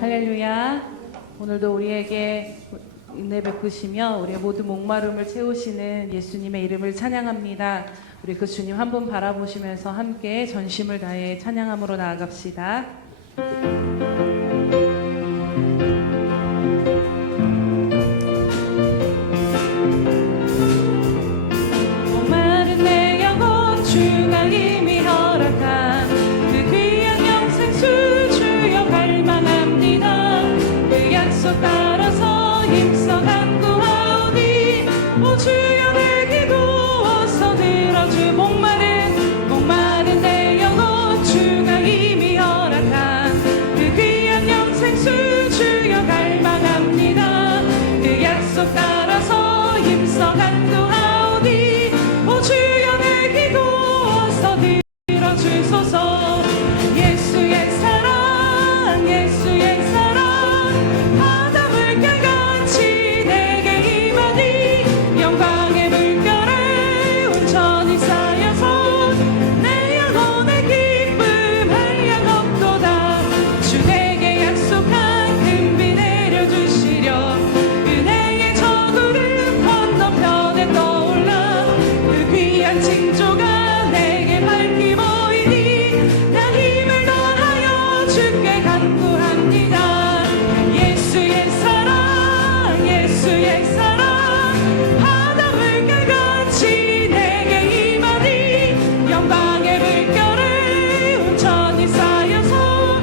할렐루야. 오늘도 우리에게 은혜 베푸시며 우리의 모든 목마름을 채우시는 예수님의 이름을 찬양합니다. 우리 그 주님 한 분 바라보시면서 함께 전심을 다해 찬양함으로 나아갑시다. 목마른 내 영혼 주가 이미 허락한 그 귀한 영생수 주여 갈망합니다. 그 약속 따라서 힘써 간구하오니 오 주여 내 기도어서 들어주. 목마른 내 영혼 주가 이미 허락한 그 귀한 영생수 주여 갈망합니다. 그 약속 따라서 힘써 간구하오니 오 주여 내 기도어서 들어주소서. 예수의 사랑 예수의 사랑 바다 물결같이 내게 임하니 영광의 물결에 온전히 쌓여서 내 영혼의 기쁨 한량없도다. 주 내게 약속한 금비 내려주시려 은혜의 저구름 건너편에 떠올라 그 귀한 징조가 내게 밝히 보이니 나 힘을 다하여 주께 간구합니다. 예수의 사랑 예수의 사랑 바다 물결같이 내게 임하니 영광의 물결에 온전히 쌓여서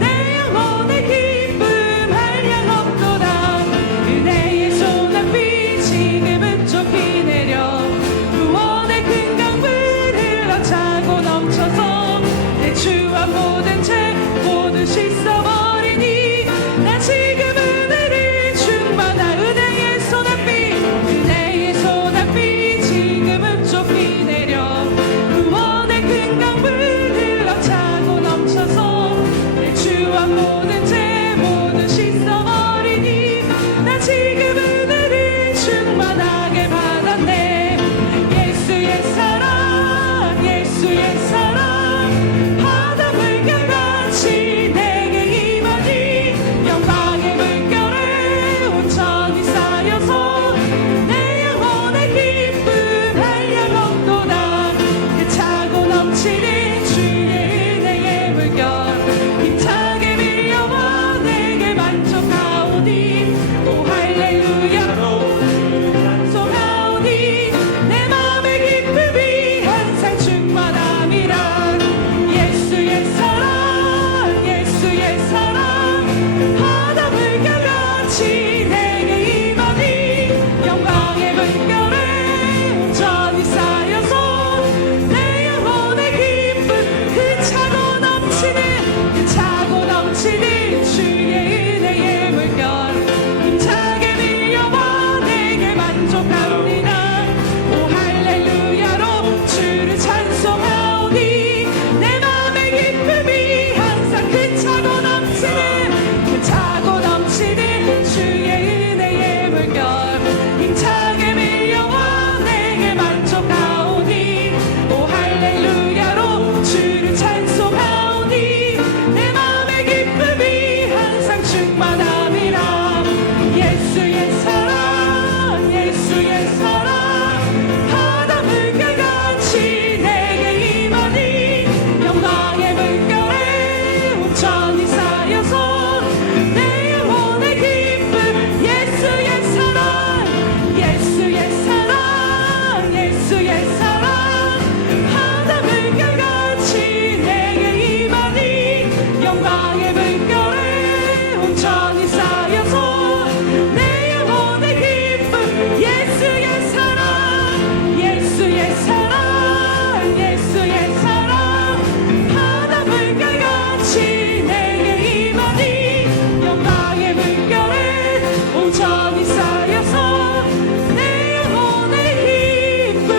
내 영혼의 기쁨 한량없도다. 은혜의 소낙비 지금은 좁히 내려 구원의 큰 강물 흘러차고 넘쳐서 내 주와 모든 죄 모두 씻어버리니 나 지금 은혜를 충만한 은혜의 소낙비 지금은 좁히 내려 구원의 큰 강물 흘러차고 넘쳐서 내 주와 모든 죄 모두 씻어버리니 나 지금 은혜를 충만하게 받았네. 예수의 사랑 예수의 사랑 바다 물결같이 내게 임하니 영광의 물결에 온전히 쌓여서 내 영혼의 기쁨 한량없도다. 그 차고 넘치는 주의 은혜의 물결 힘차게 밀려와 내게 만족하오니 오 할렐루야로 찬송하오니 내 맘의 기쁨이 항상 충만함이라. 예수의 사랑 예수의 사랑 바다 물결같이 내게 임하니 영광의 물결에 온전히 쌓여서 내 영혼의 기쁨 그 차고 넘치는 주의 은혜의 물결 힘차게 밀려와 내게 만족합니다. 오 할렐루야로 주를 찬송하오니 내 맘의 기쁨이 항상 그 차고 넘치는 주의 은혜의 물결 힘차게 밀려와 내게 만족하오니 오 할렐루야로 주를 찬송하오니 내 맘의 기쁨이 항상 충만함이라. 예수의 사랑 예수의 사랑 바다 물결같이 내게 임하니 영광의 물결에 온전히 쌓여서 내 영혼의 기쁨. 예수의 사랑 예수의 사랑 예수의 사랑 바다 물결같이 내게 임하니 영광의 물결에 온전히 쌓여서 내 영혼의 기쁨. 예수의 사랑 예수의 사랑 예수의 사랑 바다 물결같이 내게 임하니 영광의 물결에 온전히 쌓여서 내 영혼의 기쁨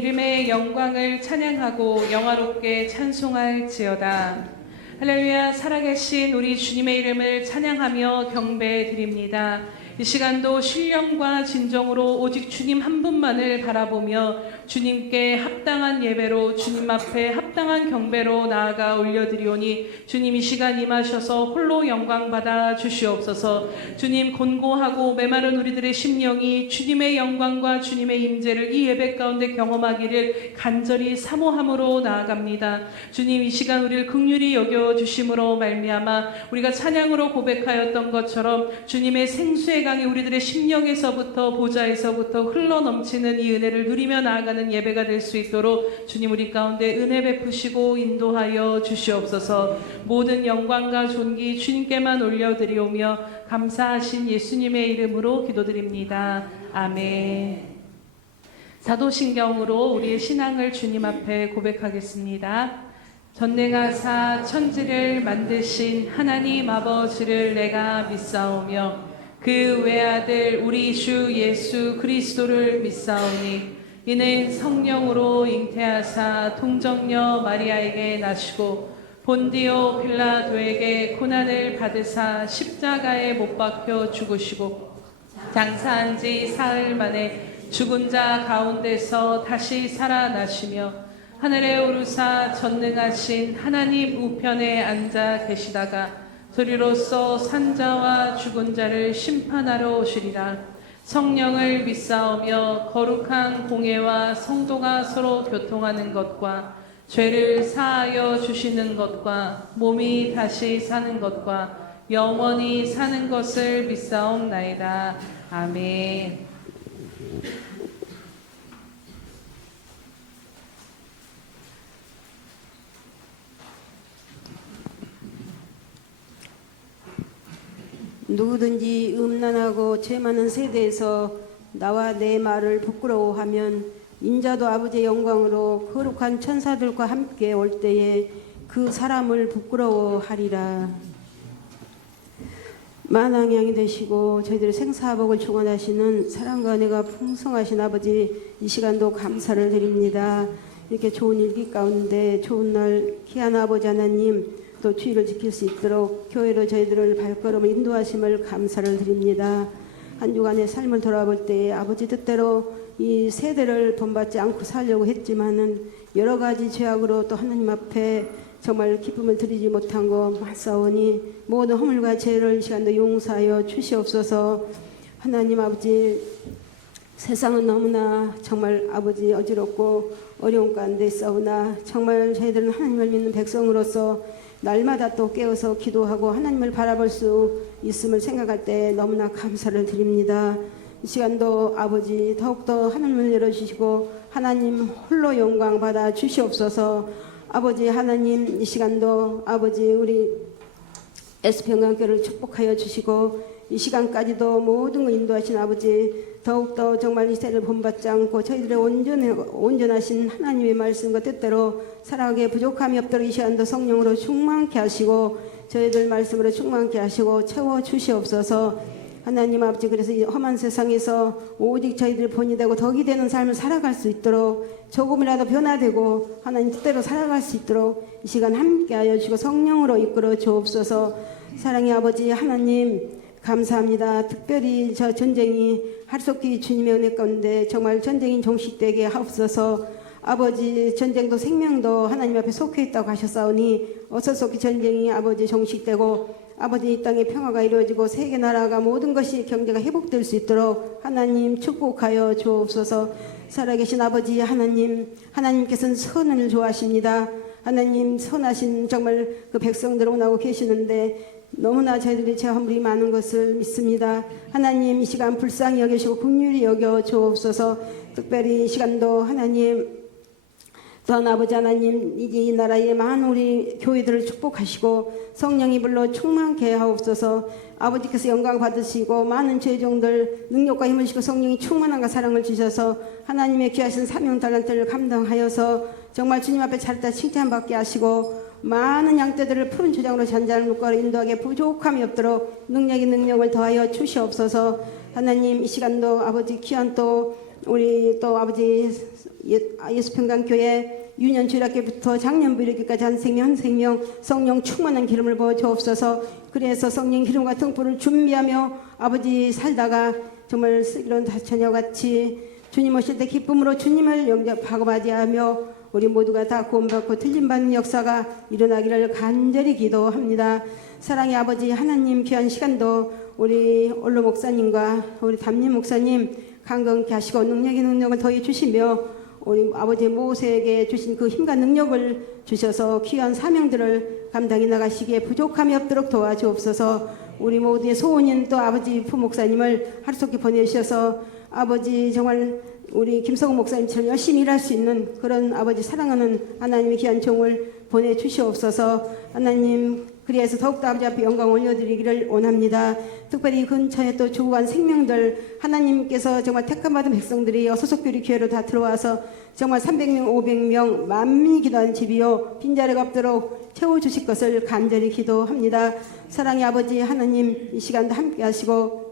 이름의 영광을 찬양하고 영화롭게 찬송할지어다. 할렐루야. 살아계신 우리 주님의 이름을 찬양하며 경배드립니다. 이 시간도 신령과 진정으로 오직 주님 한 분만을 바라보며 주님께 합당한 예배로 주님 앞에 합당한 경배로 나아가 올려드리오니 주님 이 시간 임하셔서 홀로 영광 받아 주시옵소서. 주님 곤고하고 메마른 우리들의 심령이 주님의 영광과 주님의 임재를 이 예배 가운데 경험하기를 간절히 사모함으로 나아갑니다. 주님 이 시간 우리를 긍휼히 여겨주심으로 말미암아 우리가 찬양으로 고백하였던 것처럼 주님의 생수의 강이 우리들의 심령에서부터 보좌에서부터 흘러넘치는 이 은혜를 누리며 나아가는 예배가 될 수 있도록 주님 우리 가운데 은혜 베푸시고 인도하여 주시옵소서. 모든 영광과 존귀 주님께만 올려드리오며 감사하신 예수님의 이름으로 기도드립니다. 아멘. 사도신경으로 우리의 신앙을 주님 앞에 고백하겠습니다. 전능하사 천지를 만드신 하나님 아버지를 내가 믿사오며 그 외아들 우리 주 예수 그리스도를 믿사오니 이는 성령으로 잉태하사 동정녀 마리아에게 나시고 본디오 빌라도에게 고난을 받으사 십자가에 못 박혀 죽으시고 장사한 지 사흘 만에 죽은 자 가운데서 다시 살아나시며 하늘에 오르사 전능하신 하나님 우편에 앉아 계시다가 소리로써 산자와 죽은 자를 심판하러 오시리라. 성령을 믿사오며 거룩한 공예와 성도가 서로 교통하는 것과 죄를 사하여 주시는 것과 몸이 다시 사는 것과 영원히 사는 것을 믿사옵나이다. 아멘. 누구든지 음란하고 죄 많은 세대에서 나와 내 말을 부끄러워하면 인자도 아버지의 영광으로 거룩한 천사들과 함께 올 때에 그 사람을 부끄러워하리라. 만왕양이 되시고 저희들의 생사복을 축원하시는 사랑과 은혜가 풍성하신 아버지, 이 시간도 감사를 드립니다. 이렇게 좋은 일기 가운데 좋은 날 귀한 아버지 하나님, 또 주의를 지킬 수 있도록 교회로 저희들을 발걸음을 인도하심을 감사를 드립니다. 한 주간의 삶을 돌아볼 때 아버지 뜻대로 이 세대를 본받지 않고 살려고 했지만은 여러 가지 죄악으로 또 하나님 앞에 정말 기쁨을 드리지 못한 거 맞사오니 모든 허물과 죄를 이 시간도 용서하여 주시옵소서. 하나님 아버지, 세상은 너무나 정말 아버지 어지럽고 어려운 가운데 있사오나 정말 저희들은 하나님을 믿는 백성으로서 날마다 또 깨어서 기도하고 하나님을 바라볼 수 있음을 생각할 때 너무나 감사를 드립니다. 이 시간도 아버지 더욱더 하늘문을 열어주시고 하나님 홀로 영광 받아 주시옵소서. 아버지 하나님, 이 시간도 아버지 우리 SP영광교회를 축복하여 주시고 이 시간까지도 모든 걸 인도하신 아버지, 더욱더 정말 이 세를 본받지 않고 저희들의 온전하신 하나님의 말씀과 뜻대로 살아가기에 부족함이 없도록 이 시간도 성령으로 충만케 하시고 저희들 말씀으로 충만케 하시고 채워주시옵소서. 하나님 아버지, 그래서 이 험한 세상에서 오직 저희들 본이 되고 덕이 되는 삶을 살아갈 수 있도록 조금이라도 변화되고 하나님 뜻대로 살아갈 수 있도록 이 시간 함께하여 주시고 성령으로 이끌어 주옵소서. 사랑의 아버지 하나님, 감사합니다. 특별히 저 전쟁이 하루속히 주님의 은혜 가운데 정말 전쟁이 종식되게 하옵소서. 아버지, 전쟁도 생명도 하나님 앞에 속해 있다고 하셨사오니 어서 속히 전쟁이 아버지 종식되고 아버지 이 땅에 평화가 이루어지고 세계 나라가 모든 것이 경제가 회복될 수 있도록 하나님 축복하여 주옵소서. 살아계신 아버지 하나님, 하나님께서는 선을 좋아하십니다. 하나님 선하신 정말 그 백성들 원하고 계시는데 너무나 저희들이 죄 허물이 많은 것을 믿습니다. 하나님, 이 시간 불쌍히 여기시고 긍휼히 여겨 주옵소서. 특별히 이 시간도 하나님, 또한 아버지 하나님, 이제 이 나라의 많은 우리 교회들을 축복하시고 성령이 불러 충만케 하옵소서. 아버지께서 영광 받으시고 많은 죄종들 능력과 힘을 주시고 성령이 충만함과 사랑을 주셔서 하나님의 귀하신 사명 달란트를 감당하여서 정말 주님 앞에 잘다 칭찬받게 하시고 많은 양떼들을 푸른 주장으로 잔잔한 물가로 인도하게 부족함이 없도록 능력이 능력을 더하여 주시옵소서. 하나님, 이 시간도 아버지 귀한 또 우리 또 아버지 예수평강교회 유년 주일학교부터 작년부 이렇게까지 한 생명 성령 충만한 기름을 부어 주옵소서. 그래서 성령 기름과 등불을 준비하며 아버지 살다가 정말 슬기로운 자녀같이 주님 오실 때 기쁨으로 주님을 영접하고 맞이하며 우리 모두가 다 구원받고 틀림받는 역사가 일어나기를 간절히 기도합니다. 사랑의 아버지 하나님, 귀한 시간도 우리 올로 목사님과 우리 담임 목사님 강건케 하시고 능력을 더해 주시며 우리 아버지 모세에게 주신 그 힘과 능력을 주셔서 귀한 사명들을 감당해 나가시기에 부족함이 없도록 도와주옵소서. 우리 모두의 소원인 또 아버지 부목사님을 하루속히 보내주셔서 아버지 정말 우리 김성우 목사님처럼 열심히 일할 수 있는 그런 아버지 사랑하는 하나님의 귀한 종을 보내주시옵소서. 하나님, 그래서 더욱더 아버지 앞에 영광 올려드리기를 원합니다. 특별히 근처에 또 죽어간 생명들 하나님께서 정말 택함받은 백성들이 소속교리 교회로 다 들어와서 정말 300명 500명 만민이 기도하는 집이요 빈자리가 없도록 채워주실 것을 간절히 기도합니다. 사랑의 아버지 하나님, 이 시간도 함께 하시고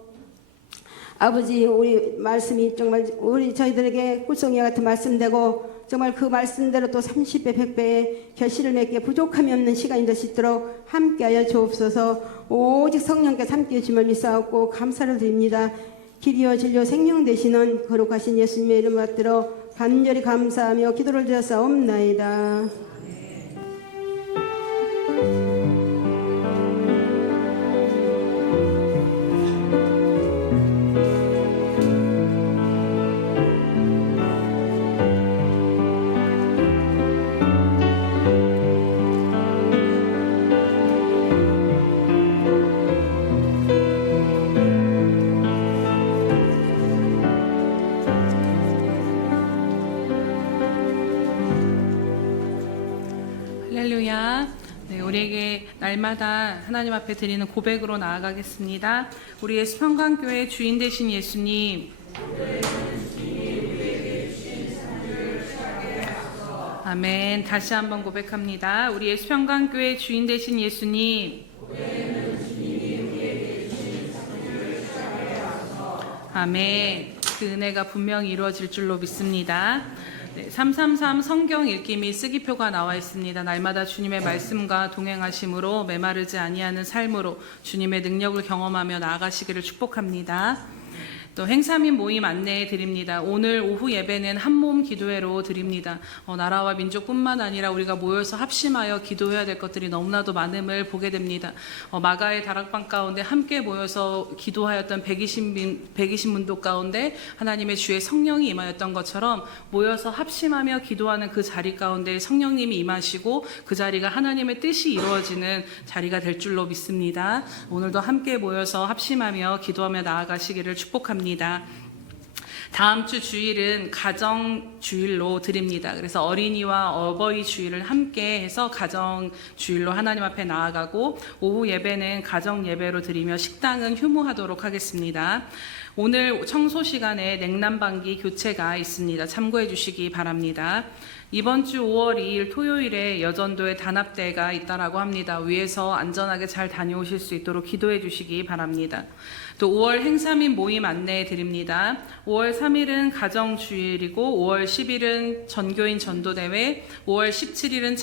아버지 우리 말씀이 정말 우리 저희들에게 꿀송이 같은 말씀되고 정말 그 말씀대로 또 30배 100배의 결실을 맺게 부족함이 없는 시간이 될 수 있도록 함께하여 주옵소서. 오직 성령께서 함께해 주심을 믿사옵고 감사를 드립니다. 길이요 진료 생명 되시는 거룩하신 예수님의 이름 받들어 간절히 감사하며 기도를 드렸사옵나이다. 할렐루야. 네, 우리에게 날마다 하나님 앞에 드리는 고백으로 나아가겠습니다. 우리 예수평강교회 주인 되신 예수님, 아멘. 다시 한번 고백합니다. 우리 예수평강교회 주인 되신 예수님, 아멘. 그 은혜가 분명히 이루어질 줄로 믿습니다. 333 성경 읽기 및 쓰기표가 나와 있습니다. 날마다 주님의 말씀과 동행하심으로 메마르지 아니하는 삶으로 주님의 능력을 경험하며 나아가시기를 축복합니다. 또 행사민 모임 안내해 드립니다. 오늘 오후 예배는 한몸 기도회로 드립니다. 나라와 민족뿐만 아니라 우리가 모여서 합심하여 기도해야 될 것들이 너무나도 많음을 보게 됩니다. 마가의 다락방 가운데 함께 모여서 기도하였던 120문도 가운데 하나님의 주의 성령이 임하였던 것처럼 모여서 합심하며 기도하는 그 자리 가운데 성령님이 임하시고 그 자리가 하나님의 뜻이 이루어지는 자리가 될 줄로 믿습니다. 오늘도 함께 모여서 합심하며 기도하며 나아가시기를 축복합니다. 다음 주 주일은 가정 주일로 드립니다. 그래서 어린이와 어버이 주일을 함께 해서 가정 주일로 하나님 앞에 나아가고 오후 예배는 가정 예배로 드리며 식당은 휴무하도록 하겠습니다. 오늘 청소 시간에 냉난방기 교체가 있습니다. 참고해 주시기 바랍니다. 이번 주 5월 2일 토요일에 여전도에 단합대가 있다라고 합니다. 위에서 안전하게 잘 다녀오실 수 있도록 기도해 주시기 바랍니다. 또 5월 행사민 모임 안내해 드립니다. 5월 3일은 가정주일이고 5월 10일은 전교인 전도대회, 5월 17일은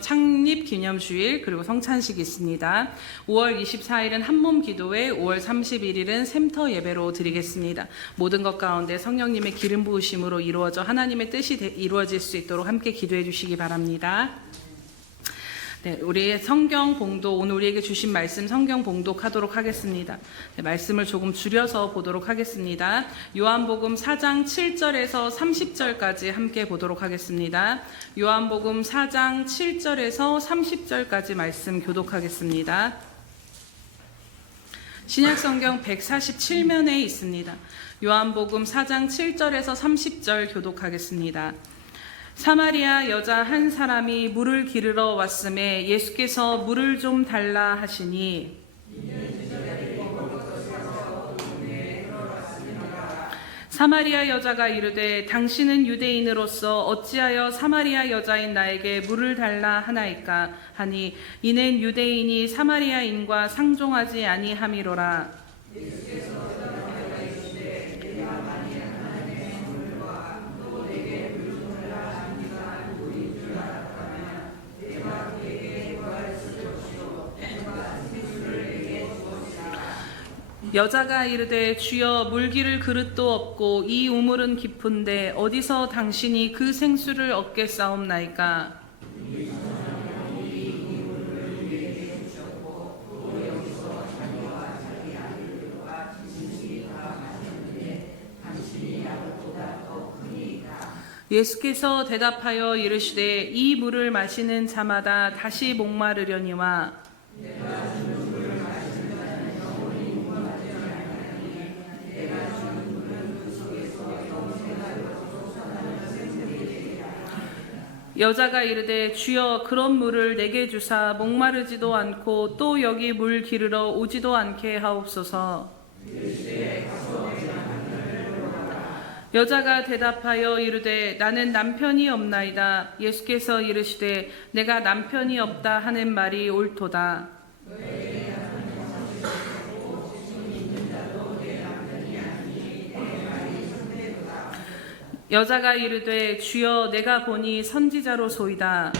창립기념주일 그리고 성찬식이 있습니다. 5월 24일은 한몸기도회, 5월 31일은 샘터 예배로 드리겠습니다. 모든 것 가운데 성령님의 기름 부으심으로 이루어져 하나님의 뜻이 이루어질 수 있도록 함께 기도해 주시기 바랍니다. 네, 우리의 성경 봉독, 오늘 우리에게 주신 말씀 성경 봉독하도록 하겠습니다. 네, 말씀을 조금 줄여서 보도록 하겠습니다. 요한복음 4장 7절에서 30절까지 함께 보도록 하겠습니다. 요한복음 4장 7절에서 30절까지 말씀 교독하겠습니다. 신약성경 147면에 있습니다. 요한복음 4장 7절에서 30절 교독하겠습니다. 사마리아 여자 한 사람이 물을 기르러 왔음에 예수께서 물을 좀 달라 하시니 사마리아 여자가 이르되 당신은 유대인으로서 어찌하여 사마리아 여자인 나에게 물을 달라 하나이까 하니 이는 유대인이 사마리아인과 상종하지 아니함이로라. 여자가 이르되 주여 물기를 그릇도 없고 이 우물은 깊은데 어디서 당신이 그 생수를 얻겠사옵나이까. 예수께서 대답하여 이르시되 이 물을 마시는 자마다 다시 목마르려니와 여자가 이르되 주여 그런 물을 내게 주사 목마르지도 않고 또 여기 물 기르러 오지도 않게 하옵소서. 여자가 대답하여 이르되 나는 남편이 없나이다. 예수께서 이르시되 내가 남편이 없다 하는 말이 옳도다. 여자가 이르되 주여 내가 보니 선지자로소이다.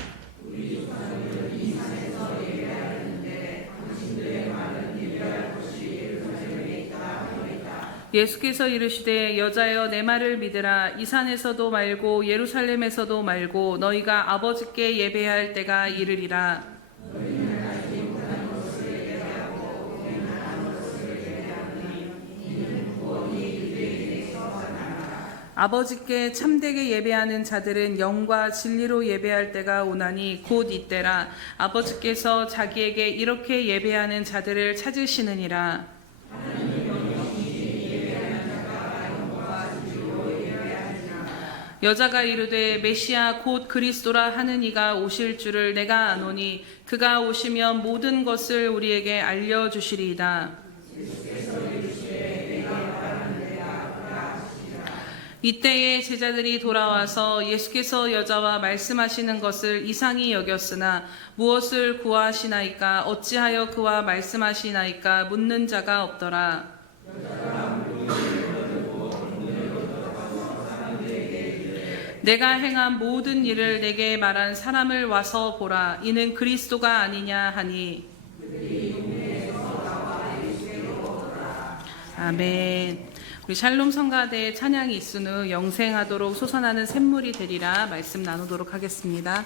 예수께서 이르시되 여자여 내 말을 믿으라. 이 산에서도 말고 예루살렘에서도 말고 너희가 아버지께 예배할 때가 이르리라. 아버지께 참되게 예배하는 자들은 영과 진리로 예배할 때가 오나니 곧 이때라. 아버지께서 자기에게 이렇게 예배하는 자들을 찾으시느니라. 여자가 이르되 메시아 곧 그리스도라 하는 이가 오실 줄을 내가 아노니 그가 오시면 모든 것을 우리에게 알려주시리이다. 이때에 제자들이 돌아와서 예수께서 여자와 말씀하시는 것을 이상히 여겼으나 무엇을 구하시나이까 어찌하여 그와 말씀하시나이까 묻는 자가 없더라. 내가 행한 모든 일을 내게 말한 사람을 와서 보라. 이는 그리스도가 아니냐 하니. 아멘. 우리 샬롬 성가대의 찬양이 있은 후 영생하도록 솟아나는 샘물이 되리라 말씀 나누도록 하겠습니다.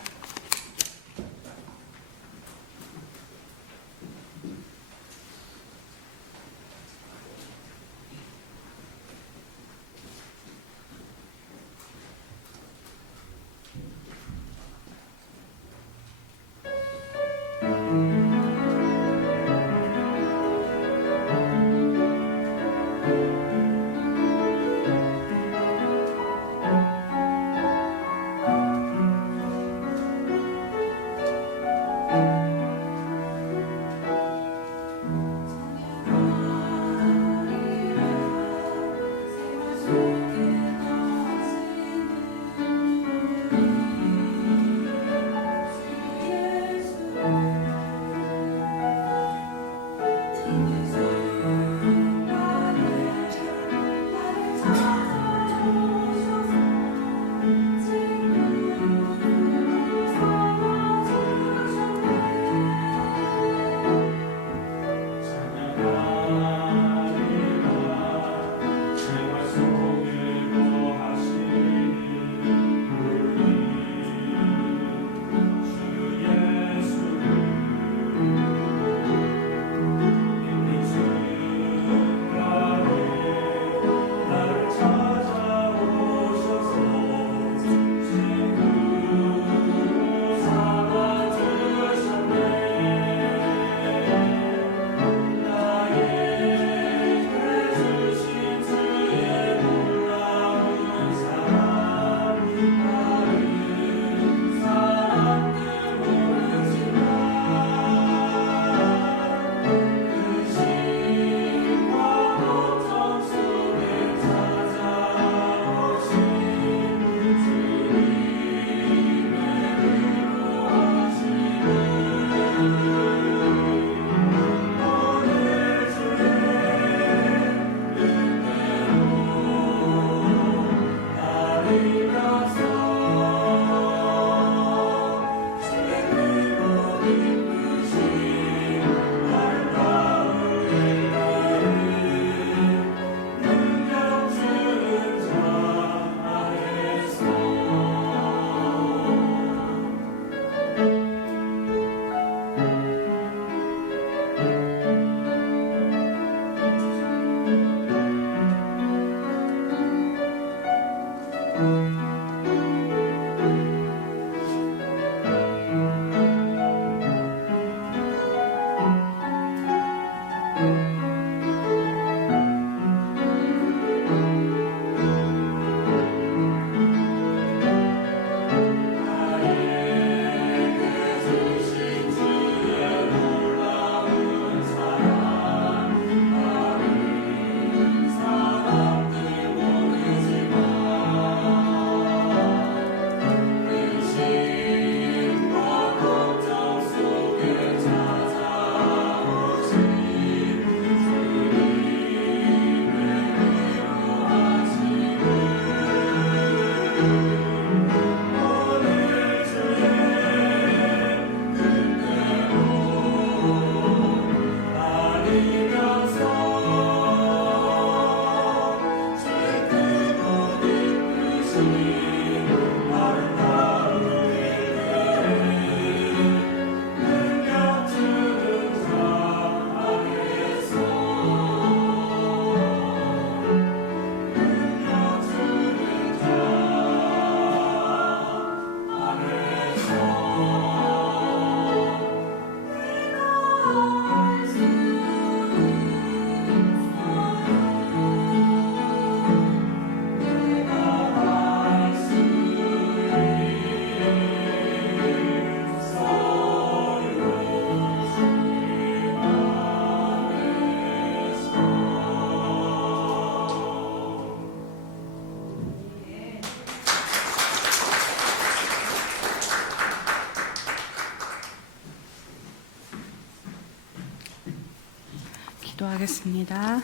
기도하겠습니다.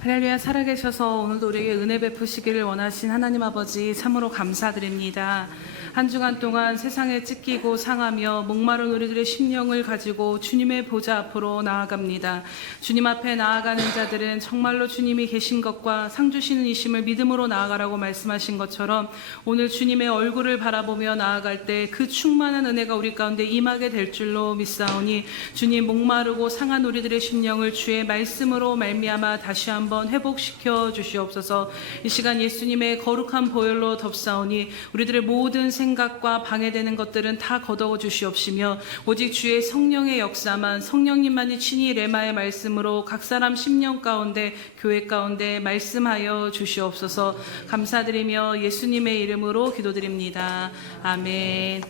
할렐루야. 살아계셔서 오늘도 우리에게 은혜 베푸시기를 원하신 하나님 아버지 참으로 감사드립니다. 한 주간 동안 세상에 찢기고 상하며 목마른 우리들의 심령을 가지고 주님의 보좌 앞으로 나아갑니다. 주님 앞에 나아가는 자들은 정말로 주님이 계신 것과 상 주시는 이심을 믿음으로 나아가라고 말씀하신 것처럼 오늘 주님의 얼굴을 바라보며 나아갈 때 그 충만한 은혜가 우리 가운데 임하게 될 줄로 믿사오니 주님, 목마르고 상한 우리들의 심령을 주의 말씀으로 말미암아 다시 한번 회복시켜 주시옵소서. 이 시간 예수님의 거룩한 보혈로 덮사오니 우리들의 모든 생각과 방해되는 것들은 다 걷어 주시옵시며 오직 주의 성령의 역사만, 성령님만이 친히 레마의 말씀으로 각 사람 심령 가운데, 교회 가운데 말씀하여 주시옵소서. 감사드리며 예수님의 이름으로 기도드립니다. 아멘.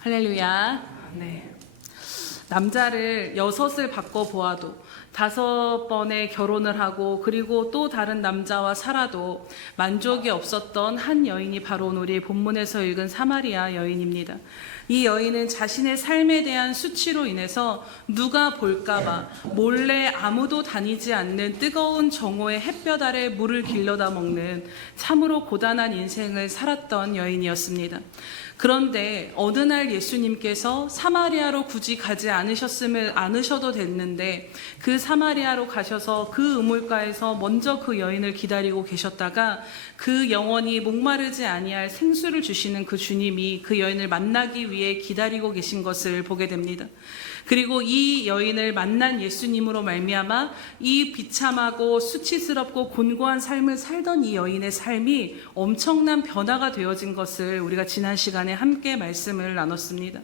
할렐루야. 네. 남자를 6을 바꿔보아도 5번의 결혼을 하고 그리고 또 다른 남자와 살아도 만족이 없었던 한 여인이 바로 오늘 우리 본문에서 읽은 사마리아 여인입니다. 이 여인은 자신의 삶에 대한 수치로 인해서 누가 볼까봐 몰래 아무도 다니지 않는 뜨거운 정오의 햇볕 아래 물을 길러다 먹는 참으로 고단한 인생을 살았던 여인이었습니다. 그런데 어느 날 예수님께서 사마리아로 굳이 가지 않으셔도 됐는데 그 사마리아로 가셔서 그 우물가에서 먼저 그 여인을 기다리고 계셨다가 그 영원히 목마르지 아니할 생수를 주시는 그 주님이 그 여인을 만나기 위해 기다리고 계신 것을 보게 됩니다. 그리고 이 여인을 만난 예수님으로 말미암아 이 비참하고 수치스럽고 곤고한 삶을 살던 이 여인의 삶이 엄청난 변화가 되어진 것을 우리가 지난 시간에 함께 말씀을 나눴습니다.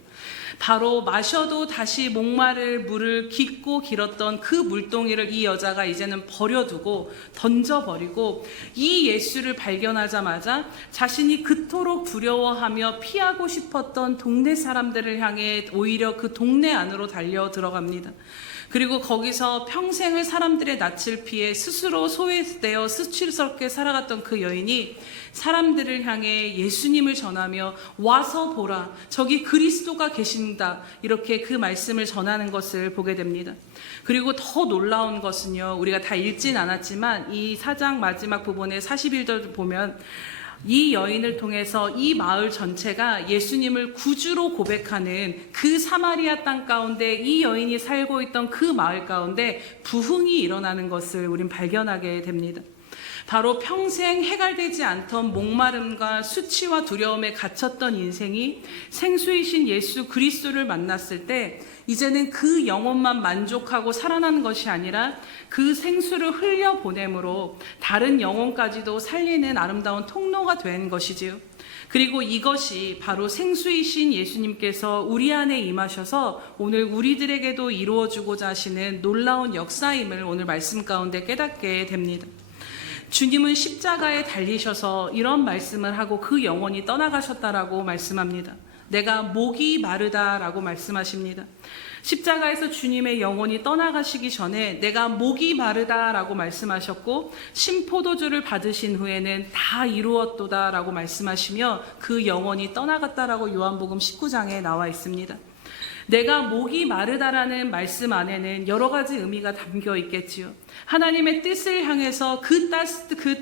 바로 마셔도 다시 목마를 물을 깊고 길었던 그 물동이를 이 여자가 이제는 버려두고 던져버리고 이 예수를 발견하자마자 자신이 그토록 두려워하며 피하고 싶었던 동네 사람들을 향해 오히려 그 동네 안으로 달려 들어갑니다. 그리고 거기서 평생을 사람들의 낯을 피해 스스로 소외되어 수치스럽게 살아갔던 그 여인이 사람들을 향해 예수님을 전하며 와서 보라, 저기 그리스도가 계신다, 이렇게 그 말씀을 전하는 것을 보게 됩니다. 그리고 더 놀라운 것은요, 우리가 다 읽진 않았지만 이 4장 마지막 부분의 41절 보면 이 여인을 통해서 이 마을 전체가 예수님을 구주로 고백하는 그 사마리아 땅 가운데 이 여인이 살고 있던 그 마을 가운데 부흥이 일어나는 것을 우린 발견하게 됩니다. 바로 평생 해결되지 않던 목마름과 수치와 두려움에 갇혔던 인생이 생수이신 예수 그리스도를 만났을 때 이제는 그 영혼만 만족하고 살아나는 것이 아니라 그 생수를 흘려보냄으로 다른 영혼까지도 살리는 아름다운 통로가 된 것이지요. 그리고 이것이 바로 생수이신 예수님께서 우리 안에 임하셔서 오늘 우리들에게도 이루어주고자 하시는 놀라운 역사임을 오늘 말씀 가운데 깨닫게 됩니다. 주님은 십자가에 달리셔서 이런 말씀을 하고 그 영혼이 떠나가셨다라고 말씀합니다. 내가 목이 마르다라고 말씀하십니다. 십자가에서 주님의 영혼이 떠나가시기 전에 내가 목이 마르다라고 말씀하셨고 신포도주를 받으신 후에는 다 이루었도다라고 말씀하시며 그 영혼이 떠나갔다라고 요한복음 19장에 나와 있습니다. 내가 목이 마르다라는 말씀 안에는 여러 가지 의미가 담겨 있겠지요. 하나님의 뜻을 향해서 그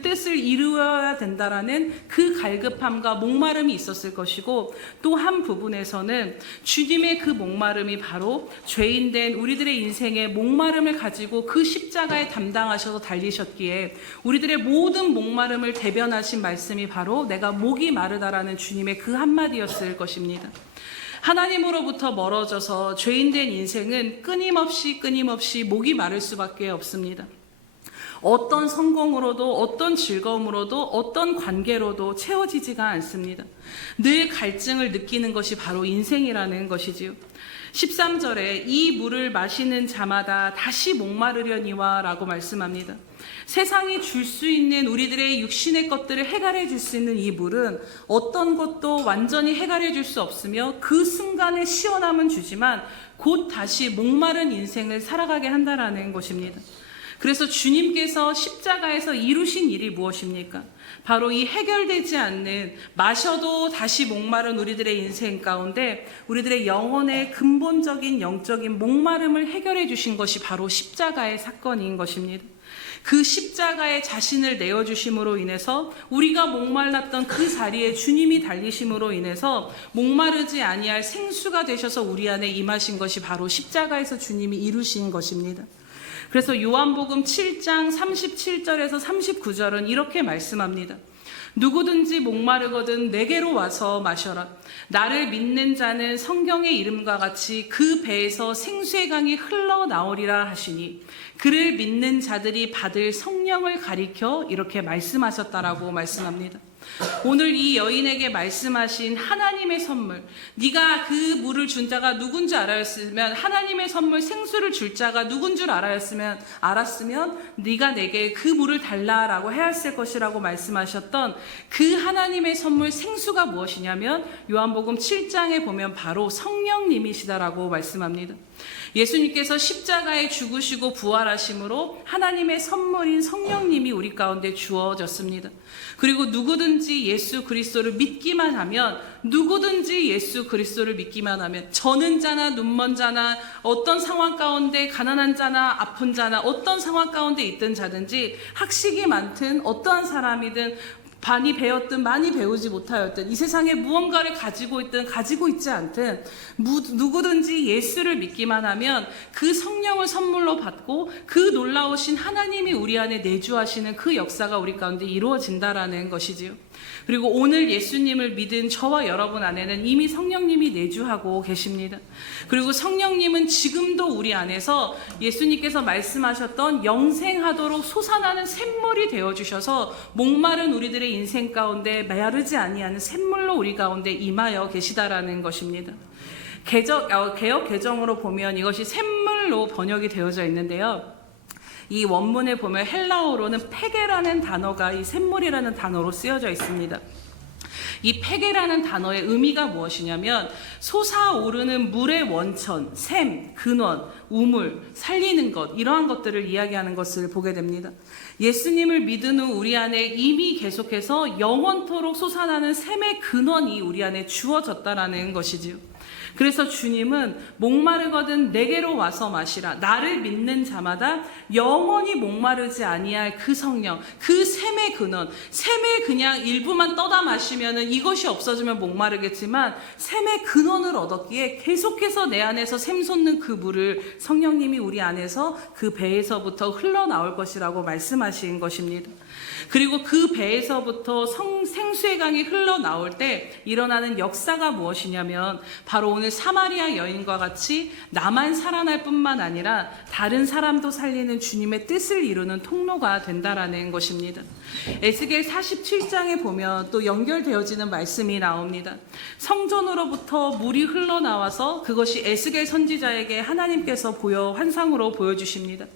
뜻을 이루어야 된다라는 그 갈급함과 목마름이 있었을 것이고 또 한 부분에서는 주님의 그 목마름이 바로 죄인된 우리들의 인생의 목마름을 가지고 그 십자가에 담당하셔서 달리셨기에 우리들의 모든 목마름을 대변하신 말씀이 바로 내가 목이 마르다라는 주님의 그 한마디였을 것입니다. 하나님으로부터 멀어져서 죄인된 인생은 끊임없이 목이 마를 수밖에 없습니다. 어떤 성공으로도 어떤 즐거움으로도 어떤 관계로도 채워지지가 않습니다. 늘 갈증을 느끼는 것이 바로 인생이라는 것이지요. 13절에 이 물을 마시는 자마다 다시 목마르려니와 라고 말씀합니다. 세상이 줄 수 있는 우리들의 육신의 것들을 해결해 줄 수 있는 이 물은 어떤 것도 완전히 해결해 줄 수 없으며 그 순간의 시원함은 주지만 곧 다시 목마른 인생을 살아가게 한다라는 것입니다. 그래서 주님께서 십자가에서 이루신 일이 무엇입니까? 바로 이 해결되지 않는, 마셔도 다시 목마른 우리들의 인생 가운데 우리들의 영혼의 근본적인 영적인 목마름을 해결해 주신 것이 바로 십자가의 사건인 것입니다. 그 십자가에 자신을 내어주심으로 인해서 우리가 목말랐던 그 자리에 주님이 달리심으로 인해서 목마르지 아니할 생수가 되셔서 우리 안에 임하신 것이 바로 십자가에서 주님이 이루신 것입니다. 그래서 요한복음 7장 37절에서 39절은 이렇게 말씀합니다. 누구든지 목마르거든 내게로 와서 마셔라. 나를 믿는 자는 성경의 이름과 같이 그 배에서 생수의 강이 흘러나오리라 하시니, 그를 믿는 자들이 받을 성령을 가리켜 이렇게 말씀하셨다라고 말씀합니다. 오늘 이 여인에게 말씀하신 하나님의 선물, 네가 그 물을 준 자가 누군지 알았으면, 하나님의 선물 생수를 줄 자가 누군 줄 알았으면 네가 내게 그 물을 달라라고 해야했을 것이라고 말씀하셨던 그 하나님의 선물 생수가 무엇이냐면 요한복음 7장에 보면 바로 성령님이시다라고 말씀합니다. 예수님께서 십자가에 죽으시고 부활하심으로 하나님의 선물인 성령님이 우리 가운데 주어졌습니다. 그리고 누구든지 예수 그리스도를 믿기만 하면, 저는 자나 눈먼 자나 어떤 상황 가운데 가난한 자나 아픈 자나 어떤 상황 가운데 있든 자든지, 학식이 많든 어떠한 사람이든 많이 배웠든 많이 배우지 못하였든, 이 세상에 무언가를 가지고 있든 가지고 있지 않든 누구든지 예수를 믿기만 하면 그 성령을 선물로 받고 그 놀라우신 하나님이 우리 안에 내주하시는 그 역사가 우리 가운데 이루어진다라는 것이지요. 그리고 오늘 예수님을 믿은 저와 여러분 안에는 이미 성령님이 내주하고 계십니다. 그리고 성령님은 지금도 우리 안에서 예수님께서 말씀하셨던 영생하도록 솟아나는 샘물이 되어주셔서 목마른 우리들의 인생 가운데 마르지 아니하는 샘물로 우리 가운데 임하여 계시다라는 것입니다. 개역 개정으로 보면 이것이 샘물로 번역이 되어져 있는데요. 이 원문에 보면 헬라어로는 페게라는 단어가 이 샘물이라는 단어로 쓰여져 있습니다. 이 페게라는 단어의 의미가 무엇이냐면 솟아오르는 물의 원천, 샘, 근원, 우물, 살리는 것, 이러한 것들을 이야기하는 것을 보게 됩니다. 예수님을 믿은 후 우리 안에 이미 계속해서 영원토록 솟아나는 샘의 근원이 우리 안에 주어졌다라는 것이지요. 그래서 주님은 목마르거든 내게로 와서 마시라. 나를 믿는 자마다 영원히 목마르지 아니할 그 성령, 그 샘의 근원, 샘을 그냥 일부만 떠다 마시면은 이것이 없어지면 목마르겠지만 샘의 근원을 얻었기에 계속해서 내 안에서 샘솟는 그 물을 성령님이 우리 안에서 그 배에서부터 흘러나올 것이라고 말씀하신 것입니다. 그리고 그 배에서부터 생수의 강이 흘러나올 때 일어나는 역사가 무엇이냐면 바로 오늘 사마리아 여인과 같이 나만 살아날 뿐만 아니라 다른 사람도 살리는 주님의 뜻을 이루는 통로가 된다라는 것입니다. 에스겔 47장에 보면 또 연결되어지는 말씀이 나옵니다. 성전으로부터 물이 흘러나와서 그것이 에스겔 선지자에게 하나님께서 환상으로 보여주십니다.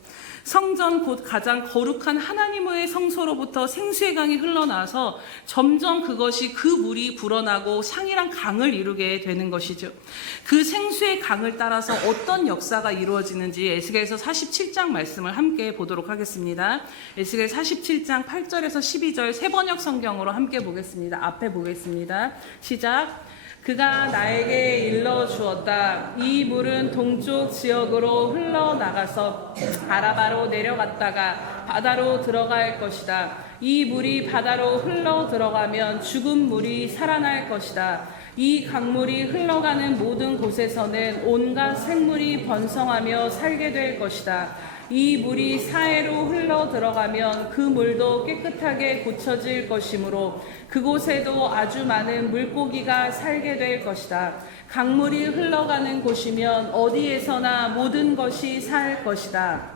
성전 곧 가장 거룩한 하나님의 성소로부터 생수의 강이 흘러나와서 점점 그것이 그 물이 불어나고 상이란 강을 이루게 되는 것이죠. 그 생수의 강을 따라서 어떤 역사가 이루어지는지 에스겔서 47장 말씀을 함께 보도록 하겠습니다. 에스겔 47장 8절에서 12절 새번역 성경으로 함께 보겠습니다. 앞에 보겠습니다. 시작. 그가 나에게 일러주었다. 이 물은 동쪽 지역으로 흘러나가서 아라바로 내려갔다가 바다로 들어갈 것이다. 이 물이 바다로 흘러 들어가면 죽은 물이 살아날 것이다. 이 강물이 흘러가는 모든 곳에서는 온갖 생물이 번성하며 살게 될 것이다. 이 물이 사해로 흘러 들어가면 그 물도 깨끗하게 고쳐질 것이므로 그곳에도 아주 많은 물고기가 살게 될 것이다. 강물이 흘러가는 곳이면 어디에서나 모든 것이 살 것이다.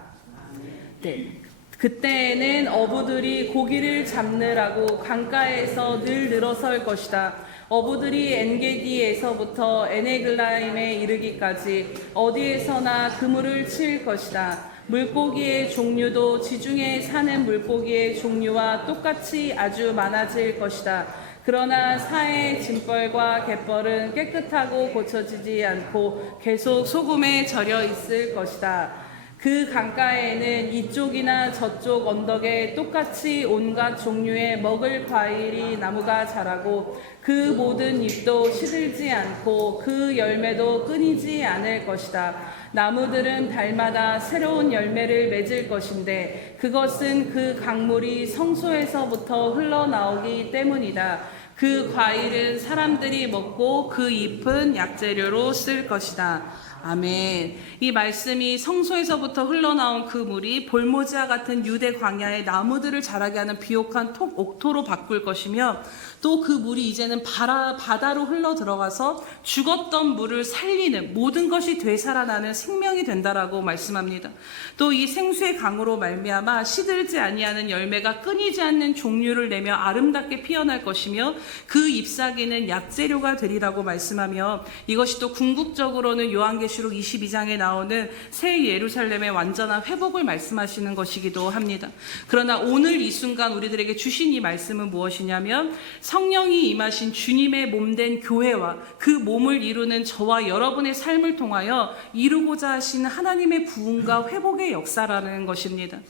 네. 그때에는 어부들이 고기를 잡느라고 강가에서 늘 늘어설 것이다. 어부들이 엔게디에서부터 에네글라임에 이르기까지 어디에서나 그물을 칠 것이다. 물고기의 종류도 지중해 사는 물고기의 종류와 똑같이 아주 많아질 것이다. 그러나 사해 짐벌과 갯벌은 깨끗하고 고쳐지지 않고 계속 소금에 절여 있을 것이다. 그 강가에는 이쪽이나 저쪽 언덕에 똑같이 온갖 종류의 먹을 과일이 나무가 자라고 그 모든 잎도 시들지 않고 그 열매도 끊이지 않을 것이다. 나무들은 달마다 새로운 열매를 맺을 것인데 그것은 그 강물이 성소에서부터 흘러나오기 때문이다. 그 과일은 사람들이 먹고 그 잎은 약재료로 쓸 것이다. 아멘. 이 말씀이 성소에서부터 흘러나온 그 물이 볼모지와 같은 유대 광야의 나무들을 자라게 하는 비옥한 옥토로 바꿀 것이며 또 그 물이 이제는 바다로 흘러 들어가서 죽었던 물을 살리는 모든 것이 되살아나는 생명이 된다라고 말씀합니다. 또 이 생수의 강으로 말미암아 시들지 아니하는 열매가 끊이지 않는 종류를 내며 아름답게 피어날 것이며 그 잎사귀는 약재료가 되리라고 말씀하며 이것이 또 궁극적으로는 요한계시록 22장에 나오는 새 예루살렘의 완전한 회복을 말씀하시는 것이기도 합니다. 그러나 오늘 이 순간 우리들에게 주신 이 말씀은 무엇이냐면 성령이 임하신 주님의 몸된 교회와 그 몸을 이루는 저와 여러분의 삶을 통하여 이루고자 하시는 하나님의 부흥과 회복의 역사라는 것입니다.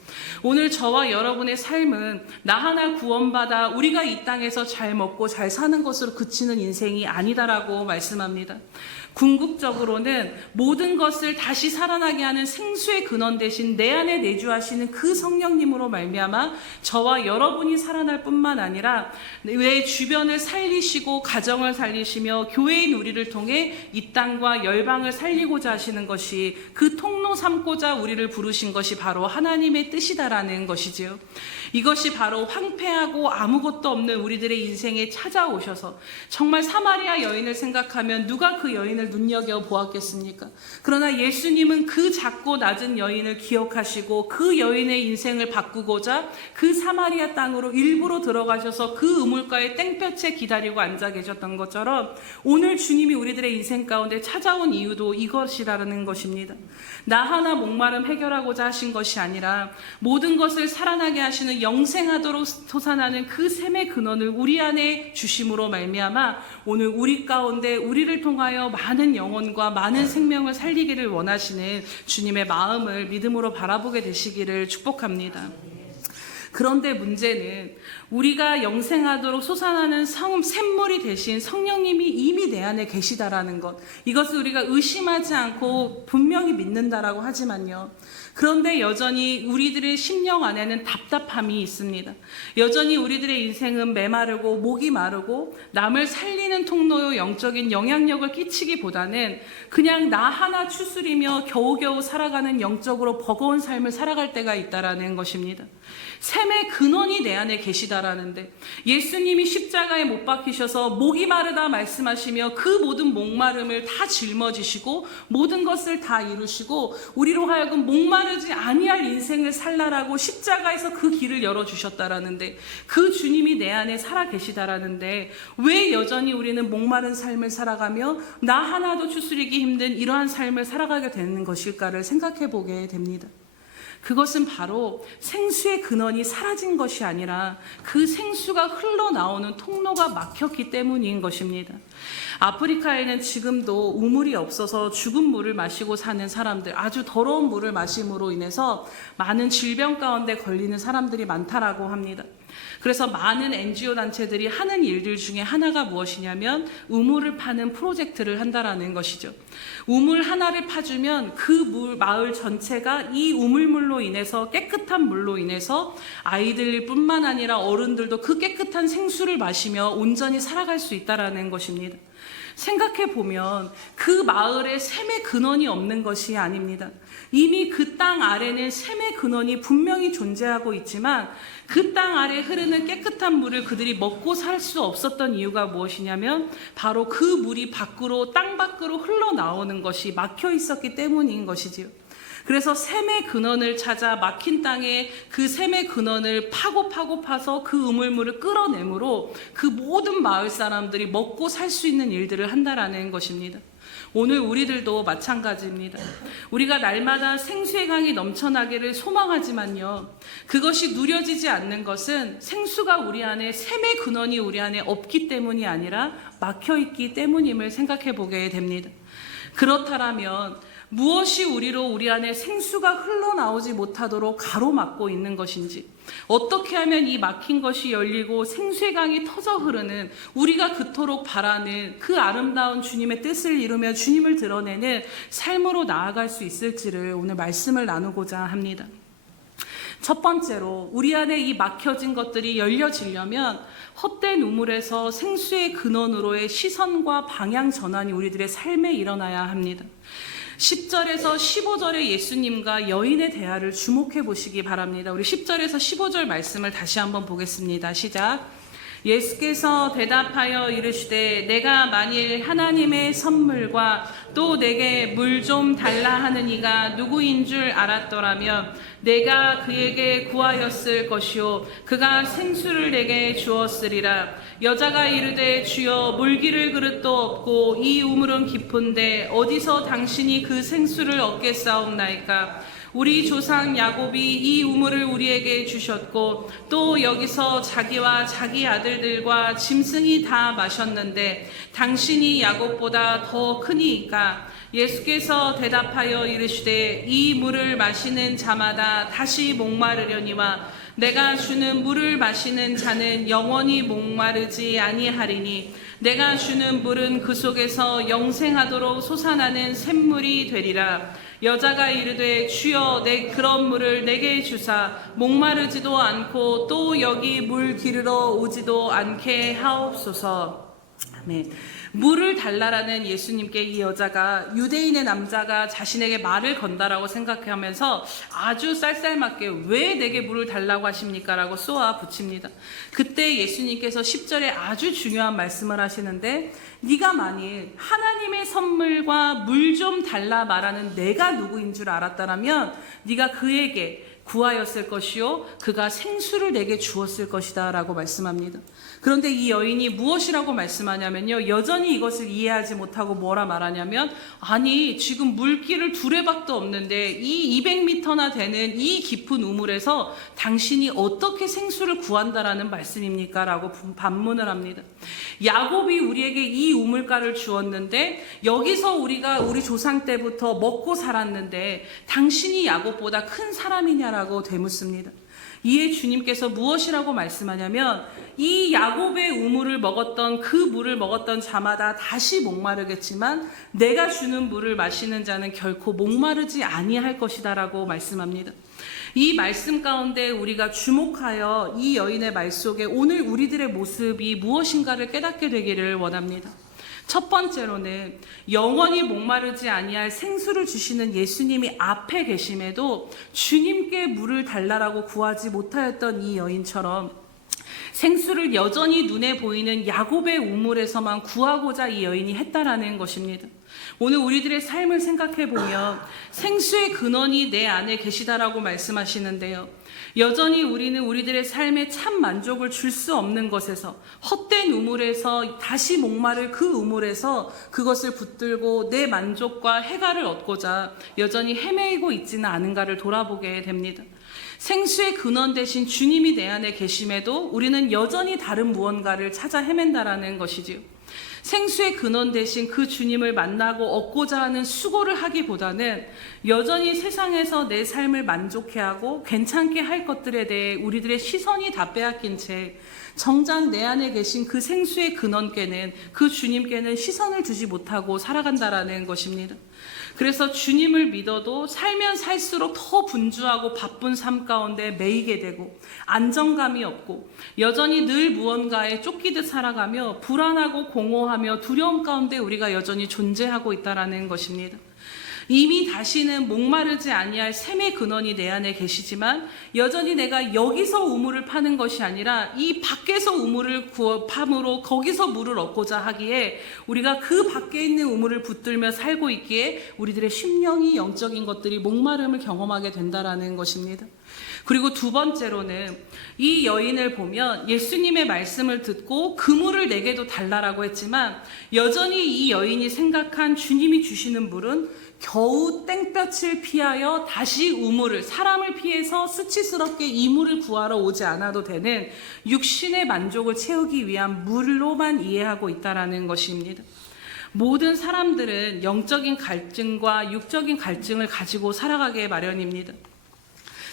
오늘 저와 여러분의 삶은 나 하나 구원받아 우리가 이 땅에서 잘 먹고 잘 사는 것으로 그치는 인생이 아니다라고 말씀합니다. 궁극적으로는 모든 것을 다시 살아나게 하는 생수의 근원 대신 내 안에 내주하시는 그 성령님으로 말미암아 저와 여러분이 살아날 뿐만 아니라 내 주변을 살리시고 가정을 살리시며 교회인 우리를 통해 이 땅과 열방을 살리고자 하시는 것이 그 통로 삼고자 우리를 부르신 것이 바로 하나님의 뜻이다라는 것이지요. 이것이 바로 황폐하고 아무것도 없는 우리들의 인생에 찾아오셔서 정말 사마리아 여인을 생각하면 누가 그 여인을 눈여겨보았겠습니까? 그러나 예수님은 그 작고 낮은 여인을 기억하시고 그 여인의 인생을 바꾸고자 그 사마리아 땅으로 일부러 들어가셔서 그 우물가에 땡볕에 기다리고 앉아 계셨던 것처럼 오늘 주님이 우리들의 인생 가운데 찾아온 이유도 이것이라는 것입니다. 나 하나 목마름 해결하고자 하신 것이 아니라 모든 것을 살아나게 하시는 영생하도록 솟아나는 그 샘의 근원을 우리 안에 주심으로 말미암아 오늘 우리 가운데 우리를 통하여 많은 영혼과 많은 생명을 살리기를 원하시는 주님의 마음을 믿음으로 바라보게 되시기를 축복합니다. 그런데 문제는 우리가 영생하도록 솟아나는 샘물이 되신 성령님이 이미 내 안에 계시다라는 것, 이것을 우리가 의심하지 않고 분명히 믿는다라고 하지만요, 그런데 여전히 우리들의 심령 안에는 답답함이 있습니다. 여전히 우리들의 인생은 메마르고 목이 마르고 남을 살리는 통로의 영적인 영향력을 끼치기보다는 그냥 나 하나 추스리며 겨우겨우 살아가는 영적으로 버거운 삶을 살아갈 때가 있다라는 것입니다. 샘의 근원이 내 안에 계시다라는데 예수님이 십자가에 못 박히셔서 목이 마르다 말씀하시며 그 모든 목마름을 다 짊어지시고 모든 것을 다 이루시고 우리로 하여금 목마르지 아니할 인생을 살라라고 십자가에서 그 길을 열어주셨다라는데 그 주님이 내 안에 살아 계시다라는데 왜 여전히 우리는 목마른 삶을 살아가며 나 하나도 추스리기 힘든 이러한 삶을 살아가게 되는 것일까를 생각해 보게 됩니다. 그것은 바로 생수의 근원이 사라진 것이 아니라 그 생수가 흘러나오는 통로가 막혔기 때문인 것입니다. 아프리카에는 지금도 우물이 없어서 죽은 물을 마시고 사는 사람들, 아주 더러운 물을 마심으로 인해서 많은 질병 가운데 걸리는 사람들이 많다라고 합니다. 그래서 많은 NGO 단체들이 하는 일들 중에 하나가 무엇이냐면 우물을 파는 프로젝트를 한다라는 것이죠. 우물 하나를 파주면 그 마을 전체가 이 우물물로 인해서 깨끗한 물로 인해서 아이들뿐만 아니라 어른들도 그 깨끗한 생수를 마시며 온전히 살아갈 수 있다라는 것입니다. 생각해보면 그 마을에 샘의 근원이 없는 것이 아닙니다. 이미 그 땅 아래는 샘의 근원이 분명히 존재하고 있지만 그 땅 아래 흐르는 깨끗한 물을 그들이 먹고 살 수 없었던 이유가 무엇이냐면 바로 그 물이 땅 밖으로 흘러나오는 것이 막혀 있었기 때문인 것이지요. 그래서 샘의 근원을 찾아 막힌 땅에 그 샘의 근원을 파서 그 우물물을 끌어내므로 그 모든 마을 사람들이 먹고 살 수 있는 일들을 한다라는 것입니다. 오늘 우리들도 마찬가지입니다. 우리가 날마다 생수의 강이 넘쳐나기를 소망하지만요, 그것이 누려지지 않는 것은 생수가 우리 안에, 샘의 근원이 우리 안에 없기 때문이 아니라 막혀있기 때문임을 생각해 보게 됩니다. 그렇다면 무엇이 우리로 우리 안에 생수가 흘러나오지 못하도록 가로막고 있는 것인지, 어떻게 하면 이 막힌 것이 열리고 생수의 강이 터져 흐르는, 우리가 그토록 바라는 그 아름다운 주님의 뜻을 이루며 주님을 드러내는 삶으로 나아갈 수 있을지를 오늘 말씀을 나누고자 합니다. 첫 번째로 우리 안에 이 막혀진 것들이 열려지려면 헛된 우물에서 생수의 근원으로의 시선과 방향 전환이 우리들의 삶에 일어나야 합니다. 10절에서 15절의 예수님과 여인의 대화를 주목해 보시기 바랍니다. 우리 10절에서 15절 말씀을 다시 한번 보겠습니다. 시작. 예수께서 대답하여 이르시되 내가 만일 하나님의 선물과 또 내게 물 좀 달라 하는 이가 누구인 줄 알았더라면 내가 그에게 구하였을 것이요 그가 생수를 내게 주었으리라. 여자가 이르되 주여 물기를 그릇도 없고 이 우물은 깊은데 어디서 당신이 그 생수를 얻겠사옵나이까. 우리 조상 야곱이 이 우물을 우리에게 주셨고 또 여기서 자기와 자기 아들들과 짐승이 다 마셨는데 당신이 야곱보다 더 크니이까. 예수께서 대답하여 이르시되 이 물을 마시는 자마다 다시 목마르려니와 내가 주는 물을 마시는 자는 영원히 목마르지 아니하리니 내가 주는 물은 그 속에서 영생하도록 솟아나는 샘물이 되리라. 여자가 이르되 주여 내 그런 물을 내게 주사 목마르지도 않고 또 여기 물 기르러 오지도 않게 하옵소서. 아멘. 물을 달라라는 예수님께 이 여자가, 유대인의 남자가 자신에게 말을 건다라고 생각하면서 아주 쌀쌀맞게 왜 내게 물을 달라고 하십니까? 라고 쏘아 붙입니다. 그때 예수님께서 10절에 아주 중요한 말씀을 하시는데, 네가 만일 하나님의 선물과 물 좀 달라 말하는 내가 누구인 줄 알았다라면 네가 그에게 구하였을 것이요 그가 생수를 내게 주었을 것이다 라고 말씀합니다. 그런데 이 여인이 무엇이라고 말씀하냐면요, 여전히 이것을 이해하지 못하고 뭐라 말하냐면, 아니 지금 물길을 두레박도 없는데 이 200m나 되는 이 깊은 우물에서 당신이 어떻게 생수를 구한다라는 말씀입니까? 라고 반문을 합니다. 야곱이 우리에게 이 우물가를 주었는데 여기서 우리가 우리 조상 때부터 먹고 살았는데 당신이 야곱보다 큰 사람이냐라고 되묻습니다. 이에 주님께서 무엇이라고 말씀하냐면, 이 야곱의 우물을 먹었던 그 물을 먹었던 자마다 다시 목마르겠지만 내가 주는 물을 마시는 자는 결코 목마르지 아니할 것이다 라고 말씀합니다. 이 말씀 가운데 우리가 주목하여 이 여인의 말 속에 오늘 우리들의 모습이 무엇인가를 깨닫게 되기를 원합니다. 첫 번째로는 영원히 목마르지 아니할 생수를 주시는 예수님이 앞에 계심에도 주님께 물을 달라라고 구하지 못하였던 이 여인처럼 생수를 여전히 눈에 보이는 야곱의 우물에서만 구하고자 이 여인이 했다라는 것입니다. 오늘 우리들의 삶을 생각해 보면 생수의 근원이 내 안에 계시다라고 말씀하시는데요, 여전히 우리는 우리들의 삶에 참 만족을 줄 수 없는 것에서, 헛된 우물에서 다시 목마를 그 우물에서 그것을 붙들고 내 만족과 해가를 얻고자 여전히 헤매이고 있지는 않은가를 돌아보게 됩니다. 생수의 근원 대신 주님이 내 안에 계심에도 우리는 여전히 다른 무언가를 찾아 헤맨다라는 것이지요. 생수의 근원 대신 그 주님을 만나고 얻고자 하는 수고를 하기보다는 여전히 세상에서 내 삶을 만족해하고 괜찮게 할 것들에 대해 우리들의 시선이 다 빼앗긴 채 정작 내 안에 계신 그 생수의 근원께는, 그 주님께는 시선을 두지 못하고 살아간다라는 것입니다. 그래서 주님을 믿어도 살면 살수록 더 분주하고 바쁜 삶 가운데 매이게 되고 안정감이 없고 여전히 늘 무언가에 쫓기듯 살아가며 불안하고 공허하며 두려움 가운데 우리가 여전히 존재하고 있다는 것입니다. 이미 다시는 목마르지 아니할 샘의 근원이 내 안에 계시지만 여전히 내가 여기서 우물을 파는 것이 아니라 이 밖에서 우물을 파므로 거기서 물을 얻고자 하기에 우리가 그 밖에 있는 우물을 붙들며 살고 있기에 우리들의 심령이, 영적인 것들이 목마름을 경험하게 된다라는 것입니다. 그리고 두 번째로는 이 여인을 보면 예수님의 말씀을 듣고 그 물을 내게도 달라라고 했지만 여전히 이 여인이 생각한 주님이 주시는 물은 겨우 땡볕을 피하여 다시 우물을, 사람을 피해서 수치스럽게 이 물을 구하러 오지 않아도 되는 육신의 만족을 채우기 위한 물로만 이해하고 있다라는 것입니다. 모든 사람들은 영적인 갈증과 육적인 갈증을 가지고 살아가게 마련입니다.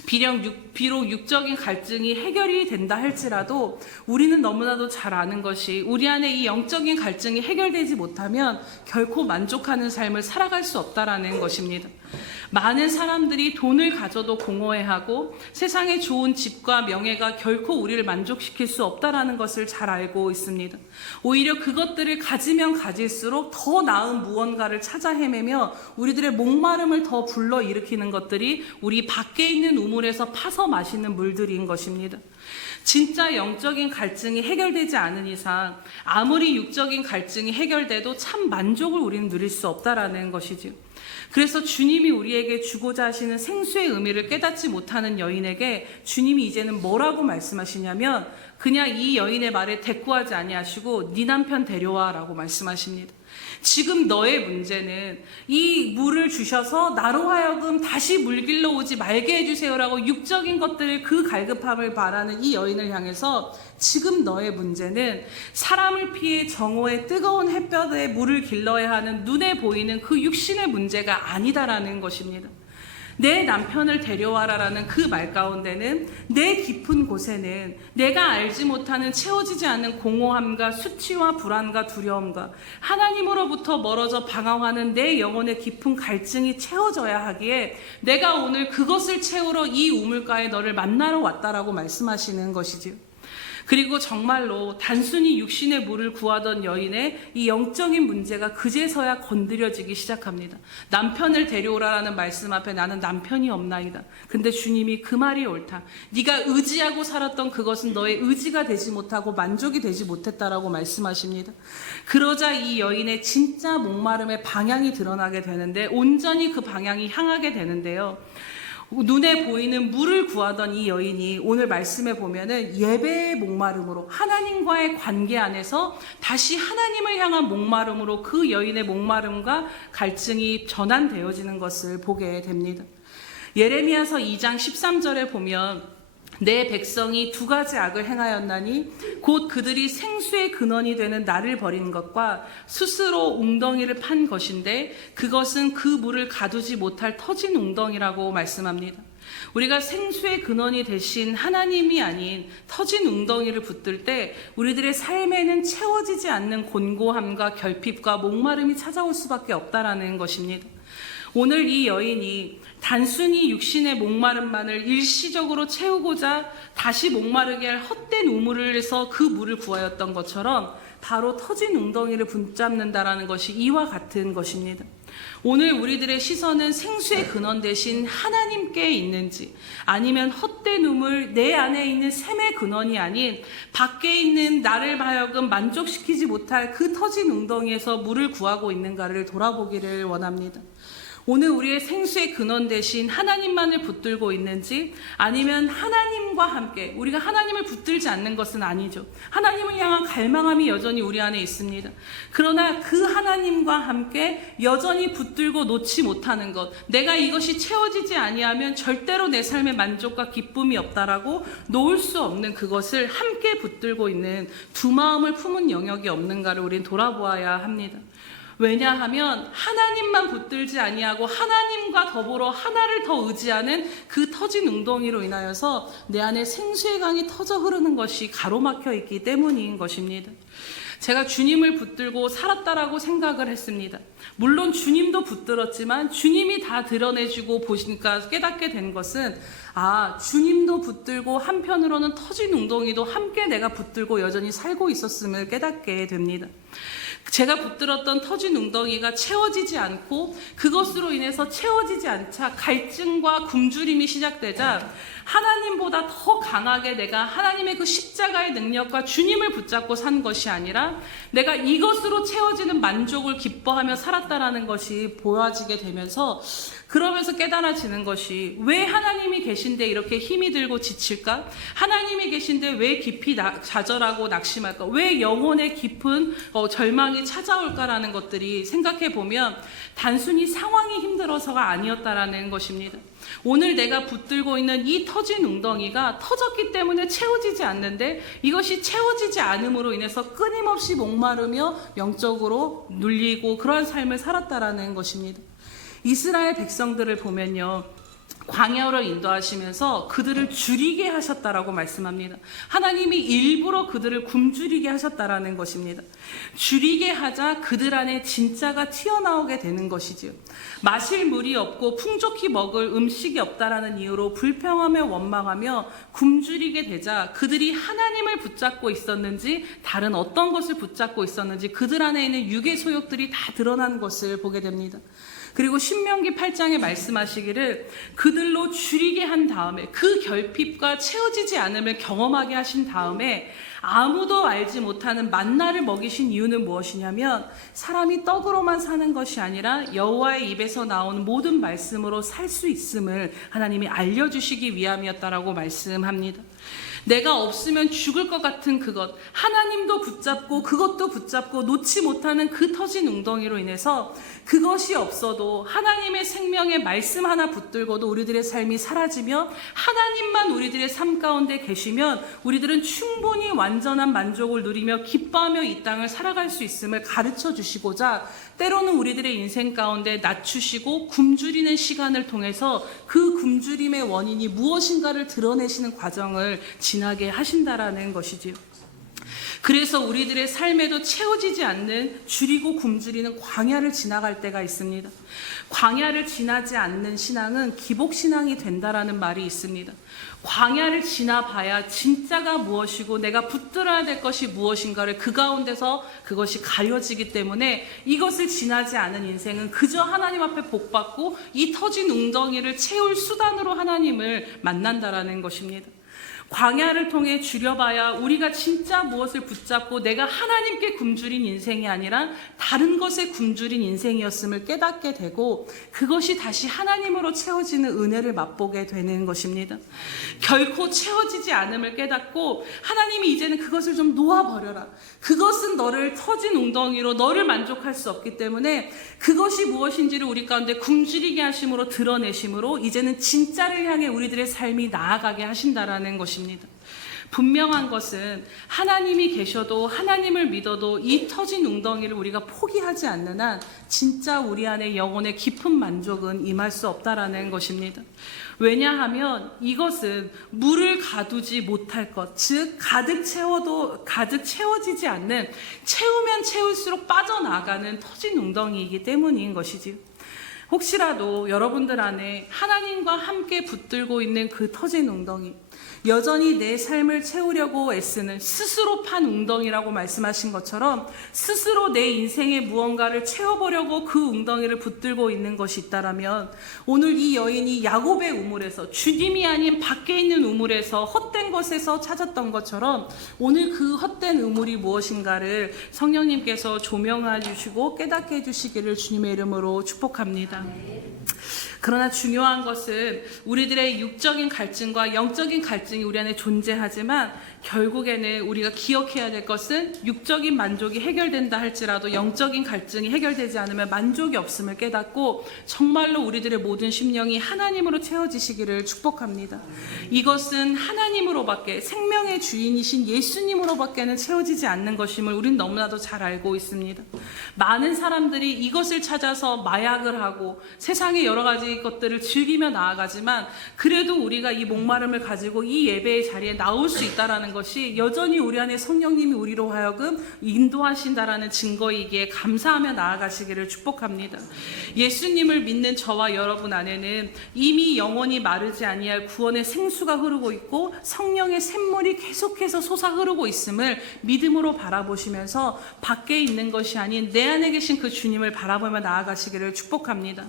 비록 육적인 갈증이 해결이 된다 할지라도 우리는 너무나도 잘 아는 것이 우리 안에 이 영적인 갈증이 해결되지 못하면 결코 만족하는 삶을 살아갈 수 없다라는 것입니다. 많은 사람들이 돈을 가져도 공허해하고 세상에 좋은 집과 명예가 결코 우리를 만족시킬 수 없다라는 것을 잘 알고 있습니다. 오히려 그것들을 가지면 가질수록 더 나은 무언가를 찾아 헤매며 우리들의 목마름을 더 불러일으키는 것들이 우리 밖에 있는 우물에서 파서 마시는 물들인 것입니다. 진짜 영적인 갈증이 해결되지 않은 이상 아무리 육적인 갈증이 해결돼도 참 만족을 우리는 누릴 수 없다라는 것이지요. 그래서 주님이 우리에게 주고자 하시는 생수의 의미를 깨닫지 못하는 여인에게 주님이 이제는 뭐라고 말씀하시냐면 그냥 이 여인의 말에 대꾸하지 아니하시고 네 남편 데려와 라고 말씀하십니다. 지금 너의 문제는 이 물을 주셔서 나로 하여금 다시 물 길러 오지 말게 해주세요라고 육적인 것들을 그 갈급함을 바라는 이 여인을 향해서 지금 너의 문제는 사람을 피해 정오의 뜨거운 햇볕에 물을 길러야 하는 눈에 보이는 그 육신의 문제가 아니다라는 것입니다. 내 남편을 데려와라라는 그 말 가운데는 내 깊은 곳에는 내가 알지 못하는 채워지지 않는 공허함과 수치와 불안과 두려움과 하나님으로부터 멀어져 방황하는 내 영혼의 깊은 갈증이 채워져야 하기에 내가 오늘 그것을 채우러 이 우물가에 너를 만나러 왔다라고 말씀하시는 것이지요. 그리고 정말로 단순히 육신의 물을 구하던 여인의 이 영적인 문제가 그제서야 건드려지기 시작합니다. 남편을 데려오라라는 말씀 앞에 나는 남편이 없나이다. 근데 주님이 그 말이 옳다. 네가 의지하고 살았던 그것은 너의 의지가 되지 못하고 만족이 되지 못했다라고 말씀하십니다. 그러자 이 여인의 진짜 목마름의 방향이 드러나게 되는데 온전히 그 방향이 향하게 되는데요. 눈에 보이는 물을 구하던 이 여인이 오늘 말씀에 보면은 예배의 목마름으로 하나님과의 관계 안에서 다시 하나님을 향한 목마름으로 그 여인의 목마름과 갈증이 전환되어지는 것을 보게 됩니다. 예레미야서 2장 13절에 보면 내 백성이 두 가지 악을 행하였나니 곧 그들이 생수의 근원이 되는 나를 버린 것과 스스로 웅덩이를 판 것인데 그것은 그 물을 가두지 못할 터진 웅덩이라고 말씀합니다. 우리가 생수의 근원이 되신 하나님이 아닌 터진 웅덩이를 붙들 때 우리들의 삶에는 채워지지 않는 곤고함과 결핍과 목마름이 찾아올 수밖에 없다라는 것입니다. 오늘 이 여인이 단순히 육신의 목마름만을 일시적으로 채우고자 다시 목마르게 할 헛된 우물에서 그 물을 구하였던 것처럼 바로 터진 웅덩이를 붙잡는다라는 것이 이와 같은 것입니다. 오늘 우리들의 시선은 생수의 근원 대신 하나님께 있는지 아니면 헛된 우물 내 안에 있는 샘의 근원이 아닌 밖에 있는 나를 하여금 만족시키지 못할 그 터진 웅덩이에서 물을 구하고 있는가를 돌아보기를 원합니다. 오늘 우리의 생수의 근원 대신 하나님만을 붙들고 있는지 아니면 하나님과 함께 우리가 하나님을 붙들지 않는 것은 아니죠. 하나님을 향한 갈망함이 여전히 우리 안에 있습니다. 그러나 그 하나님과 함께 여전히 붙들고 놓지 못하는 것, 내가 이것이 채워지지 아니하면 절대로 내 삶에 만족과 기쁨이 없다라고 놓을 수 없는 그것을 함께 붙들고 있는 두 마음을 품은 영역이 없는가를 우린 돌아보아야 합니다. 왜냐하면 하나님만 붙들지 아니하고 하나님과 더불어 하나를 더 의지하는 그 터진 웅덩이로 인하여서 내 안에 생수의 강이 터져 흐르는 것이 가로막혀 있기 때문인 것입니다. 제가 주님을 붙들고 살았다라고 생각을 했습니다. 물론 주님도 붙들었지만 주님이 다 드러내주고 보시니까 깨닫게 된 것은 주님도 붙들고 한편으로는 터진 웅덩이도 함께 내가 붙들고 여전히 살고 있었음을 깨닫게 됩니다. 제가 붙들었던 터진 웅덩이가 채워지지 않고 그것으로 인해서 채워지지 않자 갈증과 굶주림이 시작되자 하나님보다 더 강하게 내가 하나님의 그 십자가의 능력과 주님을 붙잡고 산 것이 아니라 내가 이것으로 채워지는 만족을 기뻐하며 살았다라는 것이 보여지게 되면서 그러면서 깨달아지는 것이 왜 하나님이 계신데 이렇게 힘이 들고 지칠까? 하나님이 계신데 왜 깊이 좌절하고 낙심할까? 왜 영혼의 깊은 절망이 찾아올까라는 것들이 생각해 보면 단순히 상황이 힘들어서가 아니었다라는 것입니다. 오늘 내가 붙들고 있는 이 터진 웅덩이가 터졌기 때문에 채워지지 않는데 이것이 채워지지 않음으로 인해서 끊임없이 목마르며 영적으로 눌리고 그러한 삶을 살았다라는 것입니다. 이스라엘 백성들을 보면요, 광야로 인도하시면서 그들을 줄이게 하셨다라고 말씀합니다. 하나님이 일부러 그들을 굶주리게 하셨다라는 것입니다. 줄이게 하자 그들 안에 진짜가 튀어나오게 되는 것이지요. 마실 물이 없고 풍족히 먹을 음식이 없다라는 이유로 불평하며 원망하며 굶주리게 되자 그들이 하나님을 붙잡고 있었는지 다른 어떤 것을 붙잡고 있었는지 그들 안에 있는 육의 소욕들이 다 드러나는 것을 보게 됩니다. 그리고 신명기 8장에 말씀하시기를 그들로 줄이게 한 다음에 그 결핍과 채워지지 않음을 경험하게 하신 다음에 아무도 알지 못하는 만나를 먹이신 이유는 무엇이냐면 사람이 떡으로만 사는 것이 아니라 여호와의 입에서 나온 모든 말씀으로 살 수 있음을 하나님이 알려주시기 위함이었다라고 말씀합니다. 내가 없으면 죽을 것 같은 그것, 하나님도 붙잡고 그것도 붙잡고 놓지 못하는 그 터진 웅덩이로 인해서 그것이 없어도 하나님의 생명의 말씀 하나 붙들고도 우리들의 삶이 사라지며 하나님만 우리들의 삶 가운데 계시면 우리들은 충분히 완전한 만족을 누리며 기뻐하며 이 땅을 살아갈 수 있음을 가르쳐 주시고자 때로는 우리들의 인생 가운데 낮추시고 굶주리는 시간을 통해서 그 굶주림의 원인이 무엇인가를 드러내시는 과정을 지나게 하신다라는 것이지요. 그래서 우리들의 삶에도 채워지지 않는 줄이고 굶주리는 광야를 지나갈 때가 있습니다. 광야를 지나지 않는 신앙은 기복신앙이 된다라는 말이 있습니다. 광야를 지나봐야 진짜가 무엇이고 내가 붙들어야 될 것이 무엇인가를 그 가운데서 그것이 가려지기 때문에 이것을 지나지 않은 인생은 그저 하나님 앞에 복받고 이 터진 웅덩이를 채울 수단으로 하나님을 만난다라는 것입니다. 광야를 통해 줄여봐야 우리가 진짜 무엇을 붙잡고 내가 하나님께 굶주린 인생이 아니라 다른 것에 굶주린 인생이었음을 깨닫게 되고 그것이 다시 하나님으로 채워지는 은혜를 맛보게 되는 것입니다. 결코 채워지지 않음을 깨닫고 하나님이 이제는 그것을 좀 놓아버려라. 그것은 너를 터진 웅덩이로 너를 만족할 수 없기 때문에 그것이 무엇인지를 우리 가운데 굶주리게 하심으로 드러내심으로 이제는 진짜를 향해 우리들의 삶이 나아가게 하신다라는 것입니다. 분명한 것은 하나님이 계셔도 하나님을 믿어도 이 터진 웅덩이를 우리가 포기하지 않는 한 진짜 우리 안에 영혼의 깊은 만족은 임할 수 없다라는 것입니다. 왜냐하면 이것은 물을 가두지 못할 것, 즉 가득 채워도 가득 채워지지 않는 채우면 채울수록 빠져나가는 터진 웅덩이이기 때문인 것이지요. 혹시라도 여러분들 안에 하나님과 함께 붙들고 있는 그 터진 웅덩이, 여전히 내 삶을 채우려고 애쓰는 스스로 판 웅덩이라고 말씀하신 것처럼 스스로 내 인생의 무언가를 채워보려고 그 웅덩이를 붙들고 있는 것이 있다라면 오늘 이 여인이 야곱의 우물에서 주님이 아닌 밖에 있는 우물에서 헛된 것에서 찾았던 것처럼 오늘 그 헛된 우물이 무엇인가를 성령님께서 조명해 주시고 깨닫게 해주시기를 주님의 이름으로 축복합니다. 그러나 중요한 것은 우리들의 육적인 갈증과 영적인 갈증이 우리 안에 존재하지만 결국에는 우리가 기억해야 될 것은 육적인 만족이 해결된다 할지라도 영적인 갈증이 해결되지 않으면 만족이 없음을 깨닫고 정말로 우리들의 모든 심령이 하나님으로 채워지시기를 축복합니다. 이것은 하나님으로밖에 생명의 주인이신 예수님으로밖에는 채워지지 않는 것임을 우린 너무나도 잘 알고 있습니다. 많은 사람들이 이것을 찾아서 마약을 하고 세상의 여러 가지 것들을 즐기며 나아가지만 그래도 우리가 이 목마름을 가지고 이 예배의 자리에 나올 수 있다라는 것이 여전히 우리 안에 성령님이 우리로 하여금 인도하신다라는 증거이기에 감사하며 나아가시기를 축복합니다. 예수님을 믿는 저와 여러분 안에는 이미 영원히 마르지 아니할 구원의 생수가 흐르고 있고 성령의 샘물이 계속해서 솟아 흐르고 있음을 믿음으로 바라보시면서 밖에 있는 것이 아닌 내 안에 계신 그 주님을 바라보며 나아가시기를 축복합니다.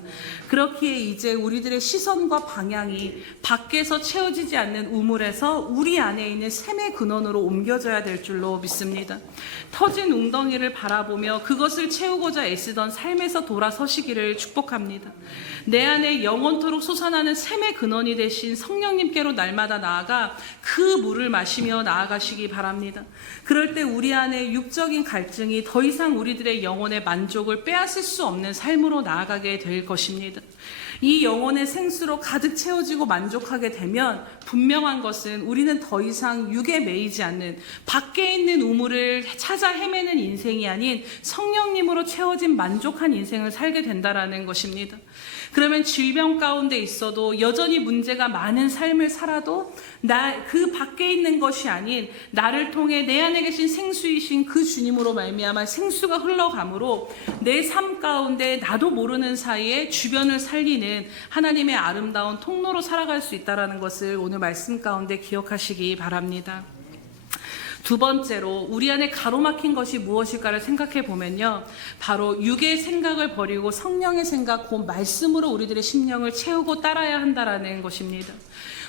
그렇기에 이제 우리들의 시선과 방향이 밖에서 채워지지 않는 우물에서 우리 안에 있는 샘의 근원으로 옮겨져야 될 줄로 믿습니다. 터진 웅덩이를 바라보며 그것을 채우고자 애쓰던 삶에서 돌아서시기를 축복합니다. 내 안에 영원토록 솟아나는 샘의 근원이 되신 성령님께로 날마다 나아가 그 물을 마시며 나아가시기 바랍니다. 그럴 때 우리 안에 육적인 갈증이 더 이상 우리들의 영혼의 만족을 빼앗을 수 없는 삶으로 나아가게 될 것입니다. 이 영혼의 생수로 가득 채워지고 만족하게 되면 분명한 것은 우리는 더 이상 육에 매이지 않는 밖에 있는 우물을 찾아 헤매는 인생이 아닌 성령님으로 채워진 만족한 인생을 살게 된다라는 것입니다. 그러면 질병 가운데 있어도 여전히 문제가 많은 삶을 살아도 그 밖에 있는 것이 아닌 나를 통해 내 안에 계신 생수이신 그 주님으로 말미암아 생수가 흘러가므로 내 삶 가운데 나도 모르는 사이에 주변을 살리는 하나님의 아름다운 통로로 살아갈 수 있다는 것을 오늘 말씀 가운데 기억하시기 바랍니다. 두 번째로 우리 안에 가로막힌 것이 무엇일까를 생각해 보면요, 바로 육의 생각을 버리고 성령의 생각, 곧 말씀으로 우리들의 심령을 채우고 따라야 한다라는 것입니다.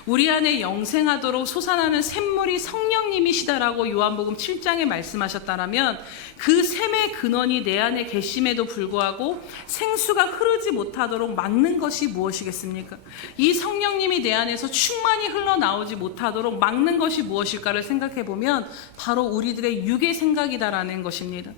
우리 안에 영생하도록 솟아나는 샘물이 성령님이시다라고 요한복음 7장에 말씀하셨다라면 그 샘의 근원이 내 안에 계심에도 불구하고 생수가 흐르지 못하도록 막는 것이 무엇이겠습니까? 이 성령님이 내 안에서 충만히 흘러나오지 못하도록 막는 것이 무엇일까를 생각해 보면 바로 우리들의 육의 생각이다라는 것입니다.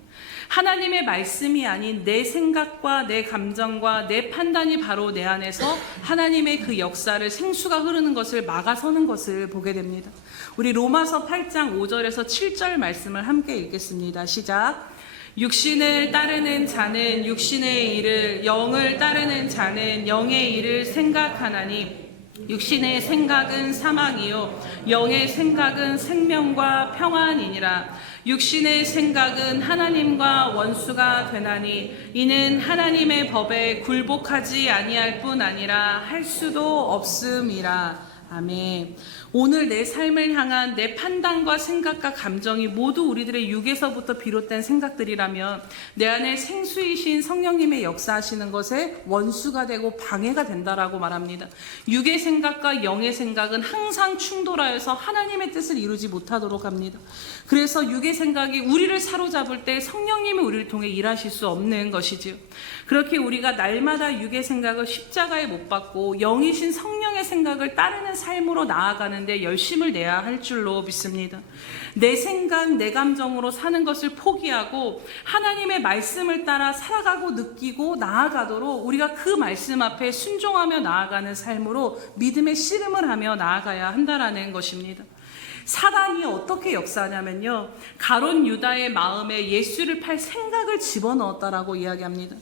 하나님의 말씀이 아닌 내 생각과 내 감정과 내 판단이 바로 내 안에서 하나님의 그 역사를 생수가 흐르는 것을 막아서는 것을 보게 됩니다. 우리 로마서 8장 5절에서 7절 말씀을 함께 읽겠습니다. 시작. 육신을 따르는 자는 육신의 일을, 영을 따르는 자는 영의 일을 생각하나니 육신의 생각은 사망이요 영의 생각은 생명과 평안이니라. 육신의 생각은 하나님과 원수가 되나니 이는 하나님의 법에 굴복하지 아니할 뿐 아니라 할 수도 없음이라. 아멘. 오늘 내 삶을 향한 내 판단과 생각과 감정이 모두 우리들의 육에서부터 비롯된 생각들이라면 내 안에 생수이신 성령님의 역사하시는 것에 원수가 되고 방해가 된다라고 말합니다. 육의 생각과 영의 생각은 항상 충돌하여서 하나님의 뜻을 이루지 못하도록 합니다. 그래서 육의 생각이 우리를 사로잡을 때 성령님이 우리를 통해 일하실 수 없는 것이지요. 그렇게 우리가 날마다 육의 생각을 십자가에 못 박고 영이신 성령의 생각을 따르는 삶으로 나아가는 데 열심을 내야 할 줄로 믿습니다. 내 생각, 내 감정으로 사는 것을 포기하고 하나님의 말씀을 따라 살아가고 느끼고 나아가도록 우리가 그 말씀 앞에 순종하며 나아가는 삶으로 믿음의 씨름을 하며 나아가야 한다라는 것입니다. 사단이 어떻게 역사하냐면요, 가룟 유다의 마음에 예수를 팔 생각을 집어넣었다라고 이야기합니다.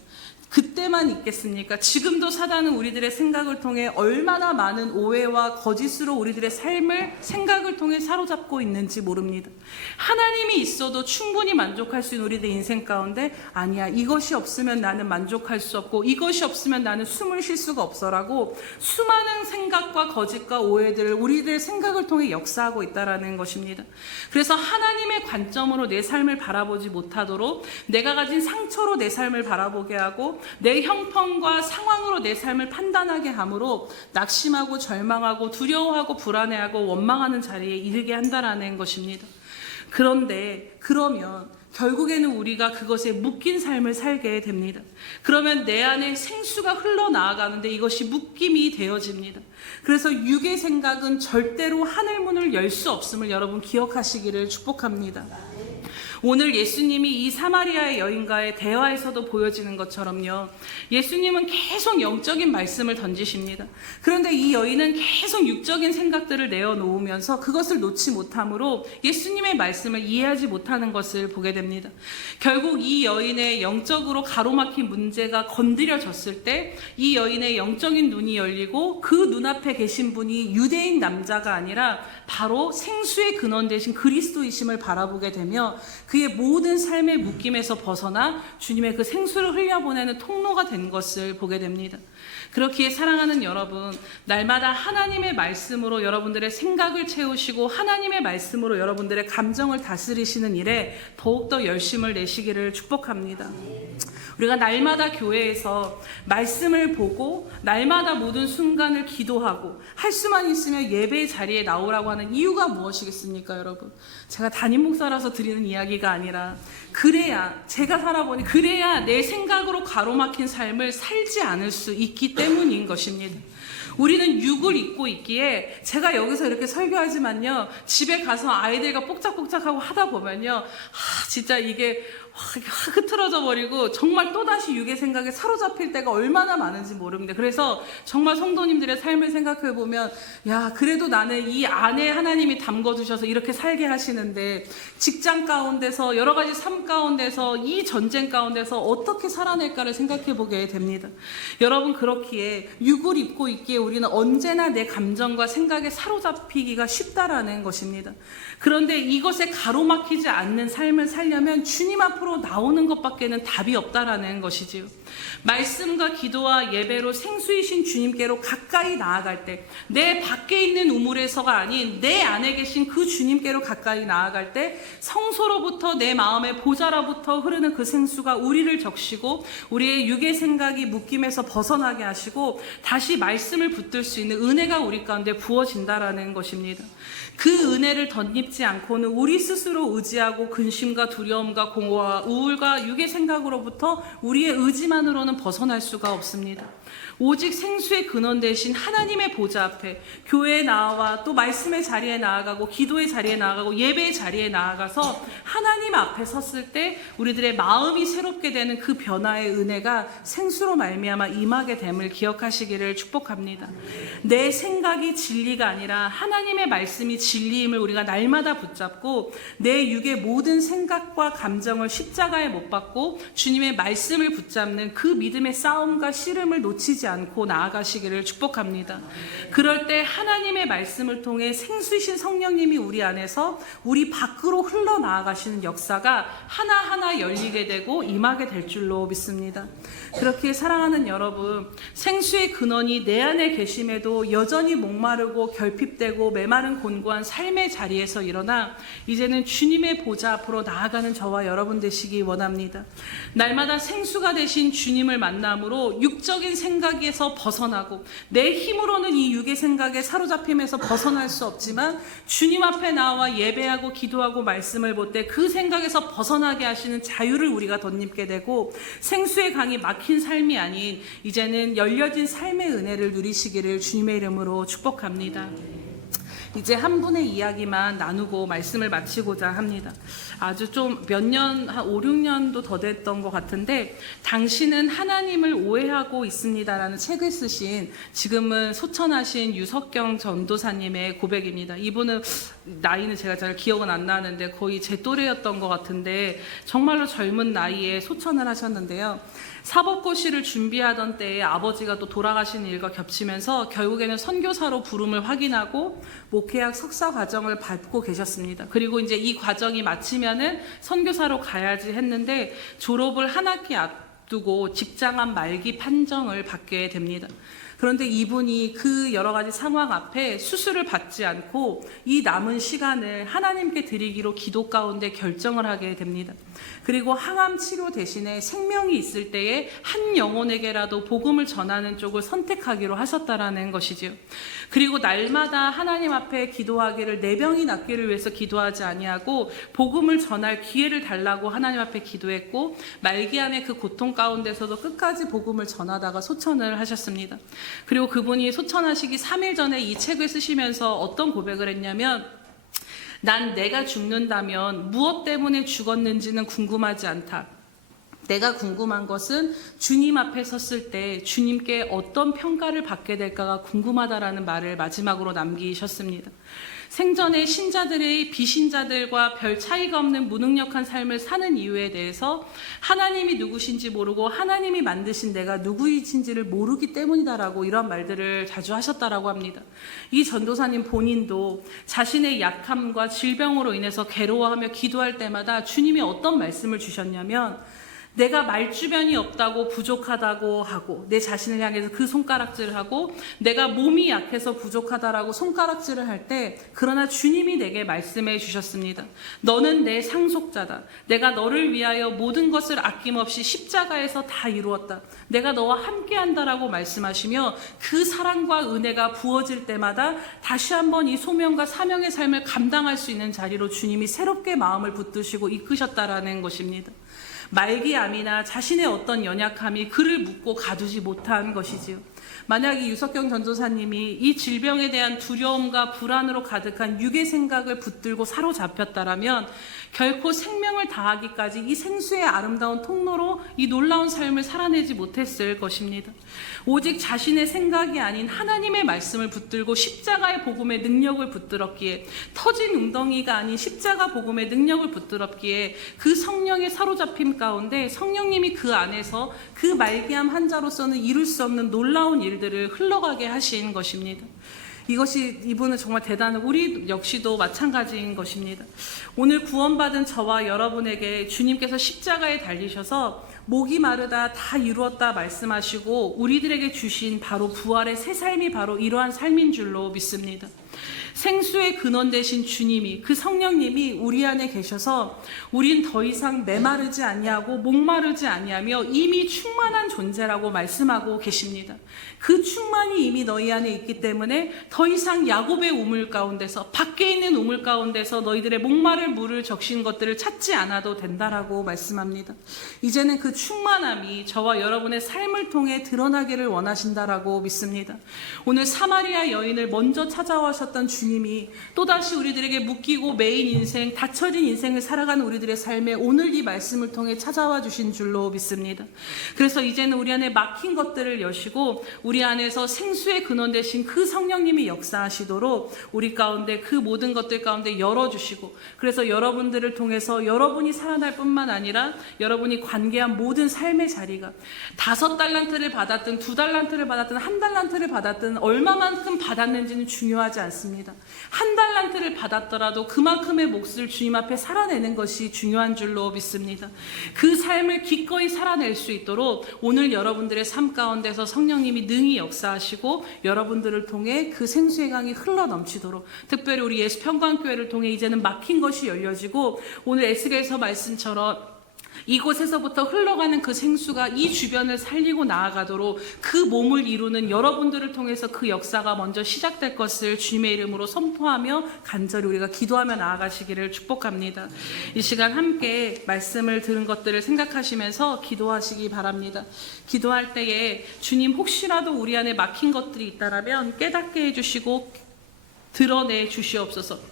그때만 있겠습니까? 지금도 사단은 우리들의 생각을 통해 얼마나 많은 오해와 거짓으로 우리들의 삶을 생각을 통해 사로잡고 있는지 모릅니다. 하나님이 있어도 충분히 만족할 수 있는 우리들의 인생 가운데 아니야, 이것이 없으면 나는 만족할 수 없고 이것이 없으면 나는 숨을 쉴 수가 없어라고 수많은 생각과 거짓과 오해들을 우리들의 생각을 통해 역사하고 있다는 것입니다. 그래서 하나님의 관점으로 내 삶을 바라보지 못하도록 내가 가진 상처로 내 삶을 바라보게 하고 내 형편과 상황으로 내 삶을 판단하게 함으로 낙심하고 절망하고 두려워하고 불안해하고 원망하는 자리에 이르게 한다라는 것입니다. 그런데 그러면 결국에는 우리가 그것에 묶인 삶을 살게 됩니다. 그러면 내 안에 생수가 흘러나아가는데 이것이 묶임이 되어집니다. 그래서 육의 생각은 절대로 하늘문을 열 수 없음을 여러분 기억하시기를 축복합니다. 오늘 예수님이 이 사마리아의 여인과의 대화에서도 보여지는 것처럼요, 예수님은 계속 영적인 말씀을 던지십니다. 그런데 이 여인은 계속 육적인 생각들을 내어놓으면서 그것을 놓지 못함으로 예수님의 말씀을 이해하지 못하는 것을 보게 됩니다. 결국 이 여인의 영적으로 가로막힌 문제가 건드려졌을 때 이 여인의 영적인 눈이 열리고 그 눈앞에 계신 분이 유대인 남자가 아니라 바로 생수의 근원 되신 그리스도이심을 바라보게 되며 그의 모든 삶의 묶임에서 벗어나 주님의 그 생수를 흘려보내는 통로가 된 것을 보게 됩니다. 그렇기에 사랑하는 여러분, 날마다 하나님의 말씀으로 여러분들의 생각을 채우시고 하나님의 말씀으로 여러분들의 감정을 다스리시는 일에 더욱더 열심을 내시기를 축복합니다. 우리가 날마다 교회에서 말씀을 보고 날마다 모든 순간을 기도하고 할 수만 있으면 예배의 자리에 나오라고 하는 이유가 무엇이겠습니까, 여러분? 제가 담임 목사라서 드리는 이야기가 아니라 그래야 제가 살아보니 그래야 내 생각으로 가로막힌 삶을 살지 않을 수 있기 때문인 것입니다. 우리는 육을 입고 있기에 제가 여기서 이렇게 설교하지만요, 집에 가서 아이들과 뽁짝뽁짝하고 하다 보면요, 진짜 이게 확 흐트러져 버리고 정말 또다시 육의 생각에 사로잡힐 때가 얼마나 많은지 모릅니다. 그래서 정말 성도님들의 삶을 생각해 보면, 야, 그래도 나는 이 안에 하나님이 담궈두셔서 이렇게 살게 하시는데, 직장 가운데서 여러 가지 삶 가운데서 이 전쟁 가운데서 어떻게 살아낼까를 생각해 보게 됩니다. 여러분, 그렇기에 육을 입고 있기에 우리는 언제나 내 감정과 생각에 사로잡히기가 쉽다라는 것입니다. 그런데 이것에 가로막히지 않는 삶을 살려면 주님 앞으로 나오는 것밖에는 답이 없다라는 것이지요. 말씀과 기도와 예배로 생수이신 주님께로 가까이 나아갈 때, 내 밖에 있는 우물에서가 아닌 내 안에 계신 그 주님께로 가까이 나아갈 때, 성소로부터 내 마음의 보좌로부터 흐르는 그 생수가 우리를 적시고 우리의 육의 생각이 묶임에서 벗어나게 하시고 다시 말씀을 붙들 수 있는 은혜가 우리 가운데 부어진다라는 것입니다. 그 은혜를 덧입지 않고는 우리 스스로 의지하고 근심과 두려움과 공허와 우울과 육의 생각으로부터 우리의 의지만으로는 벗어날 수가 없습니다. 오직 생수의 근원 대신 하나님의 보좌 앞에 교회에 나와 또 말씀의 자리에 나아가고 기도의 자리에 나아가고 예배의 자리에 나아가서 하나님 앞에 섰을 때 우리들의 마음이 새롭게 되는 그 변화의 은혜가 생수로 말미암아 임하게 됨을 기억하시기를 축복합니다. 내 생각이 진리가 아니라 하나님의 말씀이 진리임을 우리가 날마다 붙잡고 내 육의 모든 생각과 감정을 십자가에 못 박고 주님의 말씀을 붙잡는 그 믿음의 싸움과 씨름을 놓치지 않고 나아가시기를 축복합니다. 그럴 때 하나님의 말씀을 통해 생수이신 성령님이 우리 안에서 우리 밖으로 흘러나아가시는 역사가 하나하나 열리게 되고 임하게 될 줄로 믿습니다. 그렇게 사랑하는 여러분, 생수의 근원이 내 안에 계심에도 여전히 목마르고 결핍되고 메마른 곤고한 삶의 자리에서 일어나 이제는 주님의 보좌 앞으로 나아가는 저와 여러분 되시기 원합니다. 날마다 생수가 되신 주님을 만남으로 육적인 생각에서 벗어나고 내 힘으로는 이 육의 생각에 사로잡힘에서 벗어날 수 없지만 주님 앞에 나와 예배하고 기도하고 말씀을 볼 때 그 생각에서 벗어나게 하시는 자유를 우리가 덧입게 되고 생수의 강이 막힌 삶이 아닌 이제는 열려진 삶의 은혜를 누리시기를 주님의 이름으로 축복합니다. 이제 한 분의 이야기만 나누고 말씀을 마치고자 합니다. 아주 좀 몇 년, 한 5, 6년도 더 됐던 것 같은데, 당신은 하나님을 오해하고 있습니다라는 책을 쓰신, 지금은 소천하신 유석경 전도사님의 고백입니다. 이분은 나이는 제가 잘 기억은 안 나는데 거의 제 또래였던 것 같은데 정말로 젊은 나이에 소천을 하셨는데요. 사법고시를 준비하던 때에 아버지가 또 돌아가신 일과 겹치면서 결국에는 선교사로 부름을 확인하고 목회학 석사 과정을 밟고 계셨습니다. 그리고 이제 이 과정이 마치면은 선교사로 가야지 했는데 졸업을 한 학기 앞두고 직장암 말기 판정을 받게 됩니다. 그런데 이분이 그 여러 가지 상황 앞에 수술을 받지 않고 이 남은 시간을 하나님께 드리기로 기도 가운데 결정을 하게 됩니다. 그리고 항암 치료 대신에 생명이 있을 때에 한 영혼에게라도 복음을 전하는 쪽을 선택하기로 하셨다라는 것이지요. 그리고 날마다 하나님 앞에 기도하기를 내 병이 낫기를 위해서 기도하지 아니하고 복음을 전할 기회를 달라고 하나님 앞에 기도했고 말기암의 그 고통 가운데서도 끝까지 복음을 전하다가 소천을 하셨습니다. 그리고 그분이 소천하시기 3일 전에 이 책을 쓰시면서 어떤 고백을 했냐면, 난 내가 죽는다면 무엇 때문에 죽었는지는 궁금하지 않다. 내가 궁금한 것은 주님 앞에 섰을 때 주님께 어떤 평가를 받게 될까가 궁금하다라는 말을 마지막으로 남기셨습니다. 생전에 신자들의 비신자들과 별 차이가 없는 무능력한 삶을 사는 이유에 대해서 하나님이 누구신지 모르고 하나님이 만드신 내가 누구이신지를 모르기 때문이다라고 이런 말들을 자주 하셨다라고 합니다. 이 전도사님 본인도 자신의 약함과 질병으로 인해서 괴로워하며 기도할 때마다 주님이 어떤 말씀을 주셨냐면, 내가 말주변이 없다고 부족하다고 하고 내 자신을 향해서 그 손가락질을 하고 내가 몸이 약해서 부족하다라고 손가락질을 할 때, 그러나 주님이 내게 말씀해 주셨습니다. 너는 내 상속자다. 내가 너를 위하여 모든 것을 아낌없이 십자가에서 다 이루었다. 내가 너와 함께한다라고 말씀하시며 그 사랑과 은혜가 부어질 때마다 다시 한번 이 소명과 사명의 삶을 감당할 수 있는 자리로 주님이 새롭게 마음을 붙드시고 이끄셨다라는 것입니다. 말기암이나 자신의 어떤 연약함이 그를 묶고 가두지 못한 것이지요. 만약 이 유석경 전도사님이 이 질병에 대한 두려움과 불안으로 가득한 육의 생각을 붙들고 사로잡혔다라면 결코 생명을 다하기까지 이 생수의 아름다운 통로로 이 놀라운 삶을 살아내지 못했을 것입니다. 오직 자신의 생각이 아닌 하나님의 말씀을 붙들고 십자가의 복음의 능력을 붙들었기에, 터진 웅덩이가 아닌 십자가 복음의 능력을 붙들었기에 그 성령의 사로잡힘 가운데 성령님이 그 안에서 그 말기암 환자로서는 이룰 수 없는 놀라운 일들을 흘러가게 하신 것입니다. 이분은 정말 대단한, 우리 역시도 마찬가지인 것입니다. 오늘 구원받은 저와 여러분에게 주님께서 십자가에 달리셔서 목이 마르다 다 이루었다 말씀하시고 우리들에게 주신 바로 부활의 새 삶이 바로 이러한 삶인 줄로 믿습니다. 생수의 근원 되신 주님이, 그 성령님이 우리 안에 계셔서 우린 더 이상 메마르지 아니하고 목마르지 아니하며 이미 충만한 존재라고 말씀하고 계십니다. 그 충만이 이미 너희 안에 있기 때문에 더 이상 야곱의 우물 가운데서, 밖에 있는 우물 가운데서 너희들의 목마를 물을 적신 것들을 찾지 않아도 된다라고 말씀합니다. 이제는 그 충만함이 저와 여러분의 삶을 통해 드러나기를 원하신다라고 믿습니다. 오늘 사마리아 여인을 먼저 찾아오셨던 주님이 또다시 우리들에게 묶이고 매인 인생, 닫혀진 인생을 살아가는 우리들의 삶에 오늘 이 말씀을 통해 찾아와 주신 줄로 믿습니다. 그래서 이제는 우리 안에 막힌 것들을 여시고 우리 안에서 생수의 근원 되신 그 성령님이 역사하시도록 우리 가운데 그 모든 것들 가운데 열어주시고, 그래서 여러분들을 통해서 여러분이 살아날 뿐만 아니라 여러분이 관계한 모든 삶의 자리가 5달란트를 받았든 2달란트를 받았든 1달란트를 받았든 얼마만큼 받았는지는 중요하지 않습니다. 1달란트를 받았더라도 그만큼의 몫을 주님 앞에 살아내는 것이 중요한 줄로 믿습니다. 그 삶을 기꺼이 살아낼 수 있도록 오늘 여러분들의 삶 가운데서 성령님이 능히 역사하시고 여러분들을 통해 그 생수의 강이 흘러넘치도록, 특별히 우리 예수평강교회를 통해 이제는 막힌 것이 열려지고 오늘 에스겔서 말씀처럼 이곳에서부터 흘러가는 그 생수가 이 주변을 살리고 나아가도록 그 몸을 이루는 여러분들을 통해서 그 역사가 먼저 시작될 것을 주님의 이름으로 선포하며 간절히 우리가 기도하며 나아가시기를 축복합니다. 이 시간 함께 말씀을 들은 것들을 생각하시면서 기도하시기 바랍니다. 기도할 때에 주님, 혹시라도 우리 안에 막힌 것들이 있다라면 깨닫게 해주시고 드러내 주시옵소서.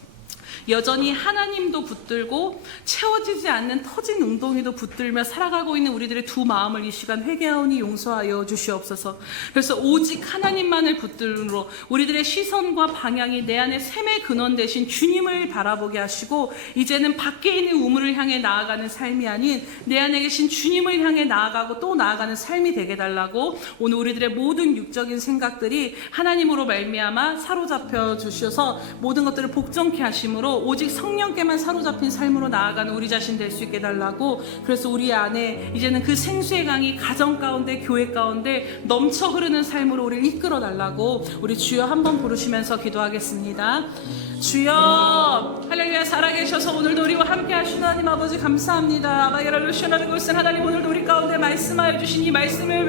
여전히 하나님도 붙들고 채워지지 않는 터진 웅덩이도 붙들며 살아가고 있는 우리들의 두 마음을 이 시간 회개하오니 용서하여 주시옵소서. 그래서 오직 하나님만을 붙들므로 우리들의 시선과 방향이 내 안에 샘의 근원 되신 주님을 바라보게 하시고, 이제는 밖에 있는 우물을 향해 나아가는 삶이 아닌 내 안에 계신 주님을 향해 나아가고 또 나아가는 삶이 되게 달라고, 오늘 우리들의 모든 육적인 생각들이 하나님으로 말미암아 사로잡혀 주셔서 모든 것들을 복종케 하심으로 오직 성령께만 사로잡힌 삶으로 나아가는 우리 자신 될 수 있게 달라고, 그래서 우리 안에 이제는 그 생수의 강이 가정 가운데 교회 가운데 넘쳐 흐르는 삶으로 우리를 이끌어 달라고 우리 주여 한번 부르시면서 기도하겠습니다. 주여, 할렐루야. 살아계셔서 오늘도 우리와 함께 하시는 하나님 아버지 감사합니다. 아바게라 루시오라는 것은 하나님 오늘도 우리 가운데 말씀하여 주신 이 말씀을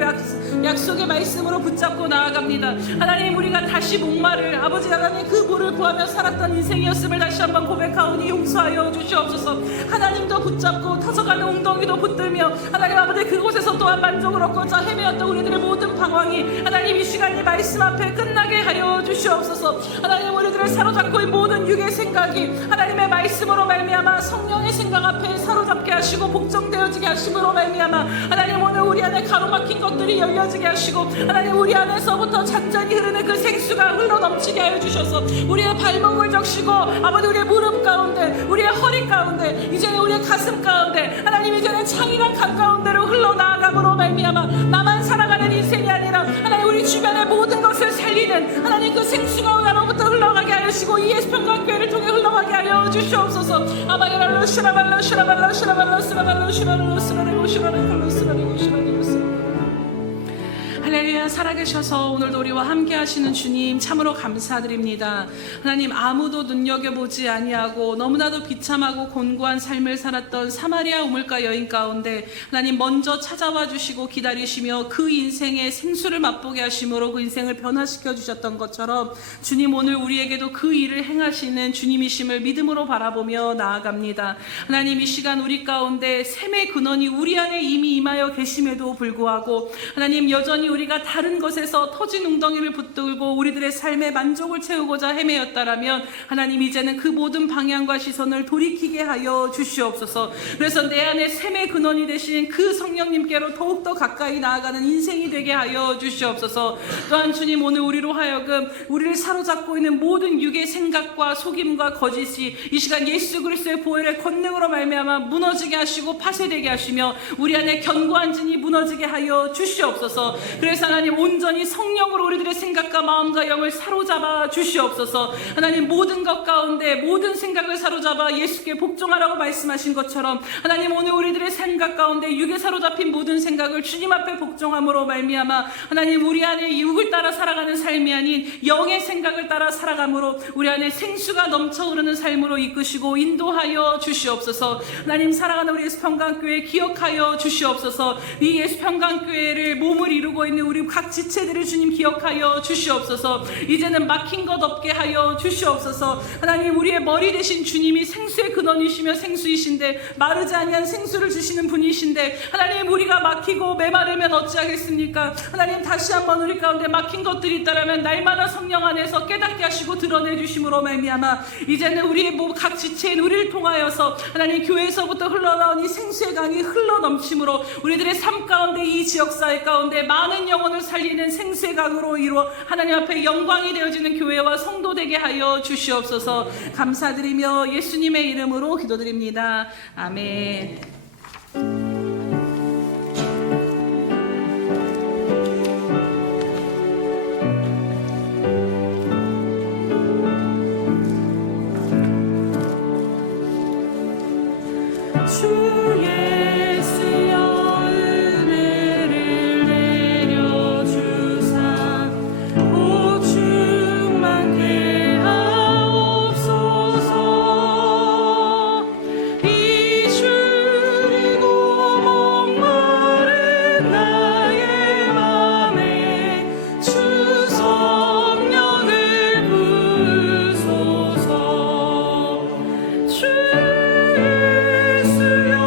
약속의 말씀으로 붙잡고 나아갑니다. 하나님, 우리가 다시 목마를 아버지 하나님 그 물을 구하며 살았던 인생이었음을 다시 한번 고백하오니 용서하여 주시옵소서. 하나님도 붙잡고 터져가는 웅덩이도 붙들며 하나님 아버지 그곳에서 또한 만족을 얻고자 헤매었던 우리들의 모든 방황이 하나님 이 시간 이 말씀 앞에 끝나게 하여 주시옵소서. 하나님, 우리들을 사로잡고 있는 모든 육의 생각이 하나님의 말씀으로 말미암아 성령의 생각 앞에 사로잡게 하시고 복종되어지게 하심으로 말미암아 하나님 오늘 우리 안에 가로막힌 것들이 열려지게 하시고 하나님 우리 안에서부터 잔잔히 흐르는 그 생수가 흘러넘치게 하여 주셔서 우리의 발목을 적시고 아버지 우리의 무릎 가운데 우리의 허리 가운데 이제는 우리의 가슴 가운데 하나님 이제는 창이랑 가까운 데로 흘러나아감으로 말미암아 나만 살아가는 인생이 아니라 하나님 우리 주변의 모든 것을 살리는 하나님 그 생수가 나로부터 흘러가게 하시고 이 예수평강교회를 통해 흘러가게 하여 주시옵소서. 아바야랄로 시라발로 시라발로 시라발로 시라발로 시라발로 시라발로 시라발로 시라발로 시라발로 할렐루야. 살아계셔서 오늘도 우리와 함께 하시는 주님 참으로 감사드립니다. 하나님, 아무도 눈여겨보지 아니하고 너무나도 비참하고 곤고한 삶을 살았던 사마리아 우물가 여인 가운데 하나님 먼저 찾아와 주시고 기다리시며 그 인생의 생수를 맛보게 하심으로 그 인생을 변화시켜 주셨던 것처럼 주님 오늘 우리에게도 그 일을 행하시는 주님이심을 믿음으로 바라보며 나아갑니다. 하나님, 이 시간 우리 가운데 샘의 근원이 우리 안에 이미 임하여 계심에도 불구하고 하나님 여전히 우리가 다 다른 것에서 터진 웅덩이를 붙들고 우리들의 삶의 만족을 채우고자 헤매었다라면 하나님 이제는 그 모든 방향과 시선을 돌이키게 하여 주시옵소서. 그래서 내 안에 샘의 근원이 되신 그 성령님께로 더욱더 가까이 나아가는 인생이 되게 하여 주시옵소서. 또한 주님, 오늘 우리로 하여금 우리를 사로잡고 있는 모든 육의 생각과 속임과 거짓이 이 시간 예수 그리스도의 보혈의 권능으로 말미암아 무너지게 하시고 파쇄되게 하시며 우리 안에 견고한 진이 무너지게 하여 주시옵소서. 그래서 하나님 온전히 성령으로 우리들의 생각과 마음과 영을 사로잡아 주시옵소서. 하나님 모든 것 가운데 모든 생각을 사로잡아 예수께 복종하라고 말씀하신 것처럼 하나님 오늘 우리들의 생각 가운데 육에 사로잡힌 모든 생각을 주님 앞에 복종함으로 말미암아 하나님 우리 안에 육을 따라 살아가는 삶이 아닌 영의 생각을 따라 살아감으로 우리 안에 생수가 넘쳐흐르는 삶으로 이끄시고 인도하여 주시옵소서. 하나님 사랑하는 우리 예수평강교회 기억하여 주시옵소서. 이 예수평강교회를 몸을 이루고 있는 우리 각 지체들을 주님 기억하여 주시옵소서. 이제는 막힌 것 없게 하여 주시옵소서. 하나님 우리의 머리 되신 주님이 생수의 근원이시며 생수이신데 마르지 아니한 생수를 주시는 분이신데 하나님 우리가 막히고 메마르면 어찌하겠습니까? 하나님 다시 한번 우리 가운데 막힌 것들이 있다라면 날마다 성령 안에서 깨닫게 하시고 드러내 주심으로 말미암아 이제는 우리의 각 지체인 우리를 통하여서 하나님 교회에서부터 흘러나온 이 생수의 강이 흘러넘침으로 우리들의 삶 가운데 이 지역사회 가운데 많은 영혼을 살리는 생수의 강으로 이루어 하나님 앞에 영광이 되어지는 교회와 성도 되게 하여 주시옵소서. 감사드리며 예수님의 이름으로 기도드립니다. 아멘. 주 예수여 은혜를 내려주사 보충만케 하옵소서. 이 주리고 목마른 나의 맘에 주 성령을 부으소서. 주 예수여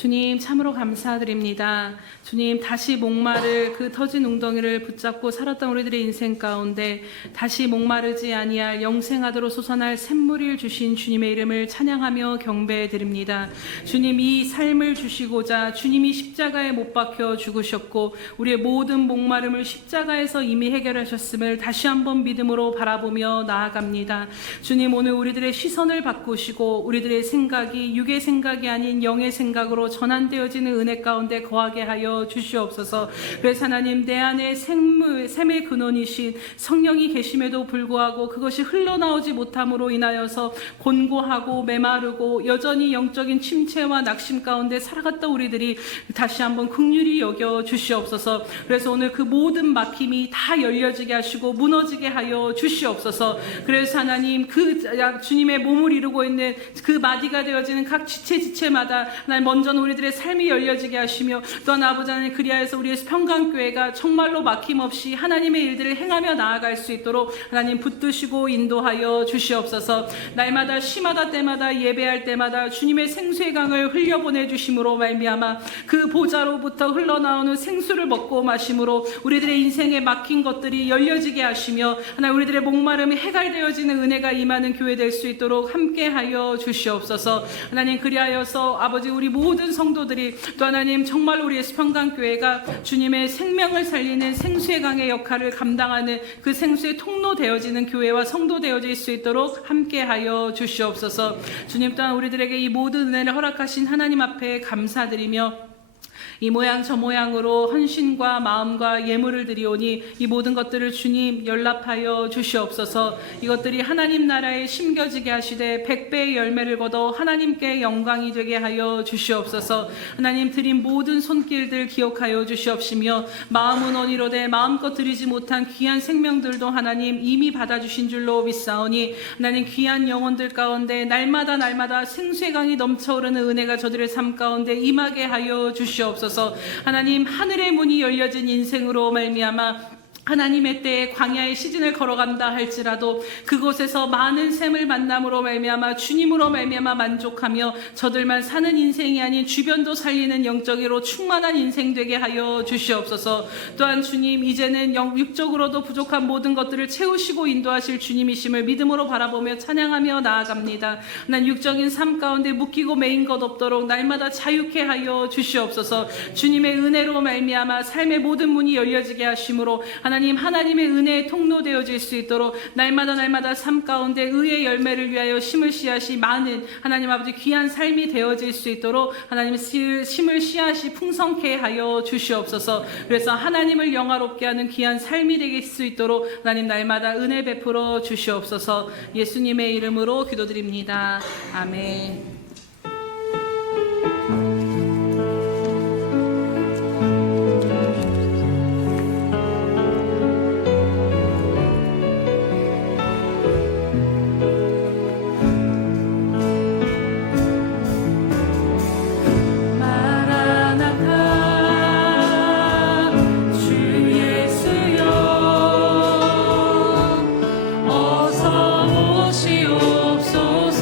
주님 참으로 감사드립니다. 주님 다시 목마를 그 터진 웅덩이를 붙잡고 살았던 우리들의 인생 가운데 다시 목마르지 아니할 영생하도록 솟아날 샘물을 주신 주님의 이름을 찬양하며 경배드립니다. 주님 이 삶을 주시고자 주님이 십자가에 못 박혀 죽으셨고 우리의 모든 목마름을 십자가에서 이미 해결하셨음을 다시 한번 믿음으로 바라보며 나아갑니다. 주님 오늘 우리들의 시선을 바꾸시고 우리들의 생각이 육의 생각이 아닌 영의 생각으로 전환되어지는 은혜 가운데 거하게 하여 주시옵소서. 그래서 하나님 내 안에 샘의 근원이신 성령이 계심에도 불구하고 그것이 흘러나오지 못함으로 인하여서 곤고하고 메마르고 여전히 영적인 침체와 낙심 가운데 살아갔던 우리들이 다시 한번 긍휼히 여겨 주시옵소서. 그래서 오늘 그 모든 막힘이 다 열려지게 하시고 무너지게 하여 주시옵소서. 그래서 하나님 그 주님의 몸을 이루고 있는 그 마디가 되어지는 각 지체마다 하나님 먼저는 우리들의 삶이 열려지게 하시며 또한 아버지 하나님 그리하여서 우리의 평강교회가 정말로 막힘없이 하나님의 일들을 행하며 나아갈 수 있도록 하나님 붙드시고 인도하여 주시옵소서. 날마다 시마다 때마다 예배할 때마다 주님의 생수의 강을 흘려보내 주심으로 말미암아 그 보좌로부터 흘러나오는 생수를 먹고 마심으로 우리들의 인생에 막힌 것들이 열려지게 하시며 하나님 우리들의 목마름이 해갈되어지는 은혜가 임하는 교회 될 수 있도록 함께하여 주시옵소서. 하나님 그리하여서 아버지 우리 모든 성도들이 또 하나님 정말 우리의 평강교회가 주님의 생명을 살리는 생수의 강의 역할을 감당하는 그 생수의 통로 되어지는 교회와 성도 되어질 수 있도록 함께하여 주시옵소서. 주님 또한 우리들에게 이 모든 은혜를 허락하신 하나님 앞에 감사드리며 이 모양 저 모양으로 헌신과 마음과 예물을 드리오니 이 모든 것들을 주님 연락하여 주시옵소서. 이것들이 하나님 나라에 심겨지게 하시되 100배의 열매를 거둬 하나님께 영광이 되게 하여 주시옵소서. 하나님 드린 모든 손길들 기억하여 주시옵시며 마음은 언이로되 마음껏 드리지 못한 귀한 생명들도 하나님 이미 받아주신 줄로 믿사오니 하나님 귀한 영혼들 가운데 날마다 생수의 강이 넘쳐오르는 은혜가 저들의 삶 가운데 임하게 하여 주시옵소서. 하나님 하늘의 문이 열려진 인생으로 말미암아 하나님의 때에 광야의 시즌을 걸어간다 할지라도 그곳에서 많은 샘을 만남으로 말미암아 주님으로 말미암아 만족하며 저들만 사는 인생이 아닌 주변도 살리는 영적으로 충만한 인생 되게 하여 주시옵소서. 또한 주님 이제는 육적으로도 부족한 모든 것들을 채우시고 인도하실 주님이심을 믿음으로 바라보며 찬양하며 나아갑니다. 난 육적인 삶 가운데 묶이고 매인 것 없도록 날마다 자유케 하여 주시옵소서. 주님의 은혜로 말미암아 삶의 모든 문이 열려지게 하심으로 하나님의 은혜의 통로 되어질 수 있도록 날마다 삶 가운데 의의 열매를 위하여 심을 씨앗이 많은 하나님 아버지 귀한 삶이 되어질 수 있도록 하나님 심을 씨앗이 풍성케 하여 주시옵소서. 그래서 하나님을 영화롭게 하는 귀한 삶이 될 수 있도록 하나님 날마다 은혜 베풀어 주시옵소서. 예수님의 이름으로 기도드립니다. 아멘. 어서 오시옵소서.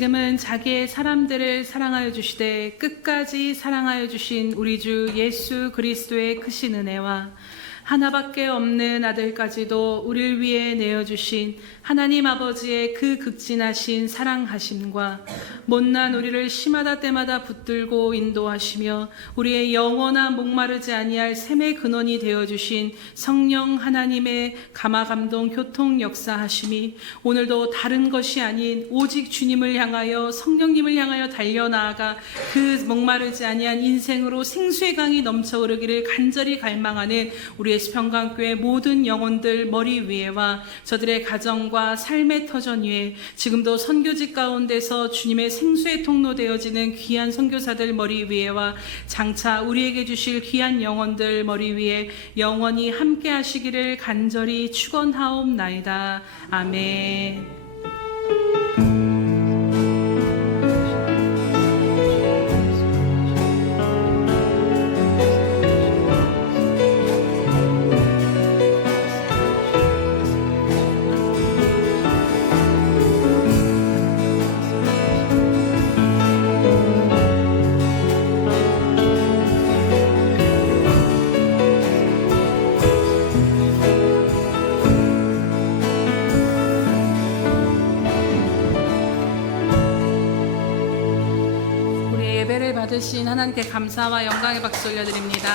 지금은 자기의 사람들을 사랑하여 주시되 끝까지 사랑하여 주신 우리 주 예수 그리스도의 크신 은혜와 하나밖에 없는 아들까지도 우리를 위해 내어주신 하나님 아버지의 그 극진하신 사랑하심과 못난 우리를 시마다 때마다 붙들고 인도하시며 우리의 영원한 목마르지 아니할 샘의 근원이 되어주신 성령 하나님의 감화감동 교통 역사하심이 오늘도 다른 것이 아닌 오직 주님을 향하여 성령님을 향하여 달려나아가 그 목마르지 아니한 인생으로 생수의 강이 넘쳐 흐르기를 간절히 갈망하는 우리의 수평강교회 모든 영혼들 머리 위에와 저들의 가정과 삶의 터전 위에 지금도 선교직 가운데서 주님의 생수의 통로 되어지는 귀한 선교사들 머리 위에와 장차 우리에게 주실 귀한 영혼들 머리 위에 영원히 함께 하시기를 간절히 축원하옵나이다. 아멘. 우리 예배를 받으신 하나님께 감사와 영광의 박수 올려드립니다.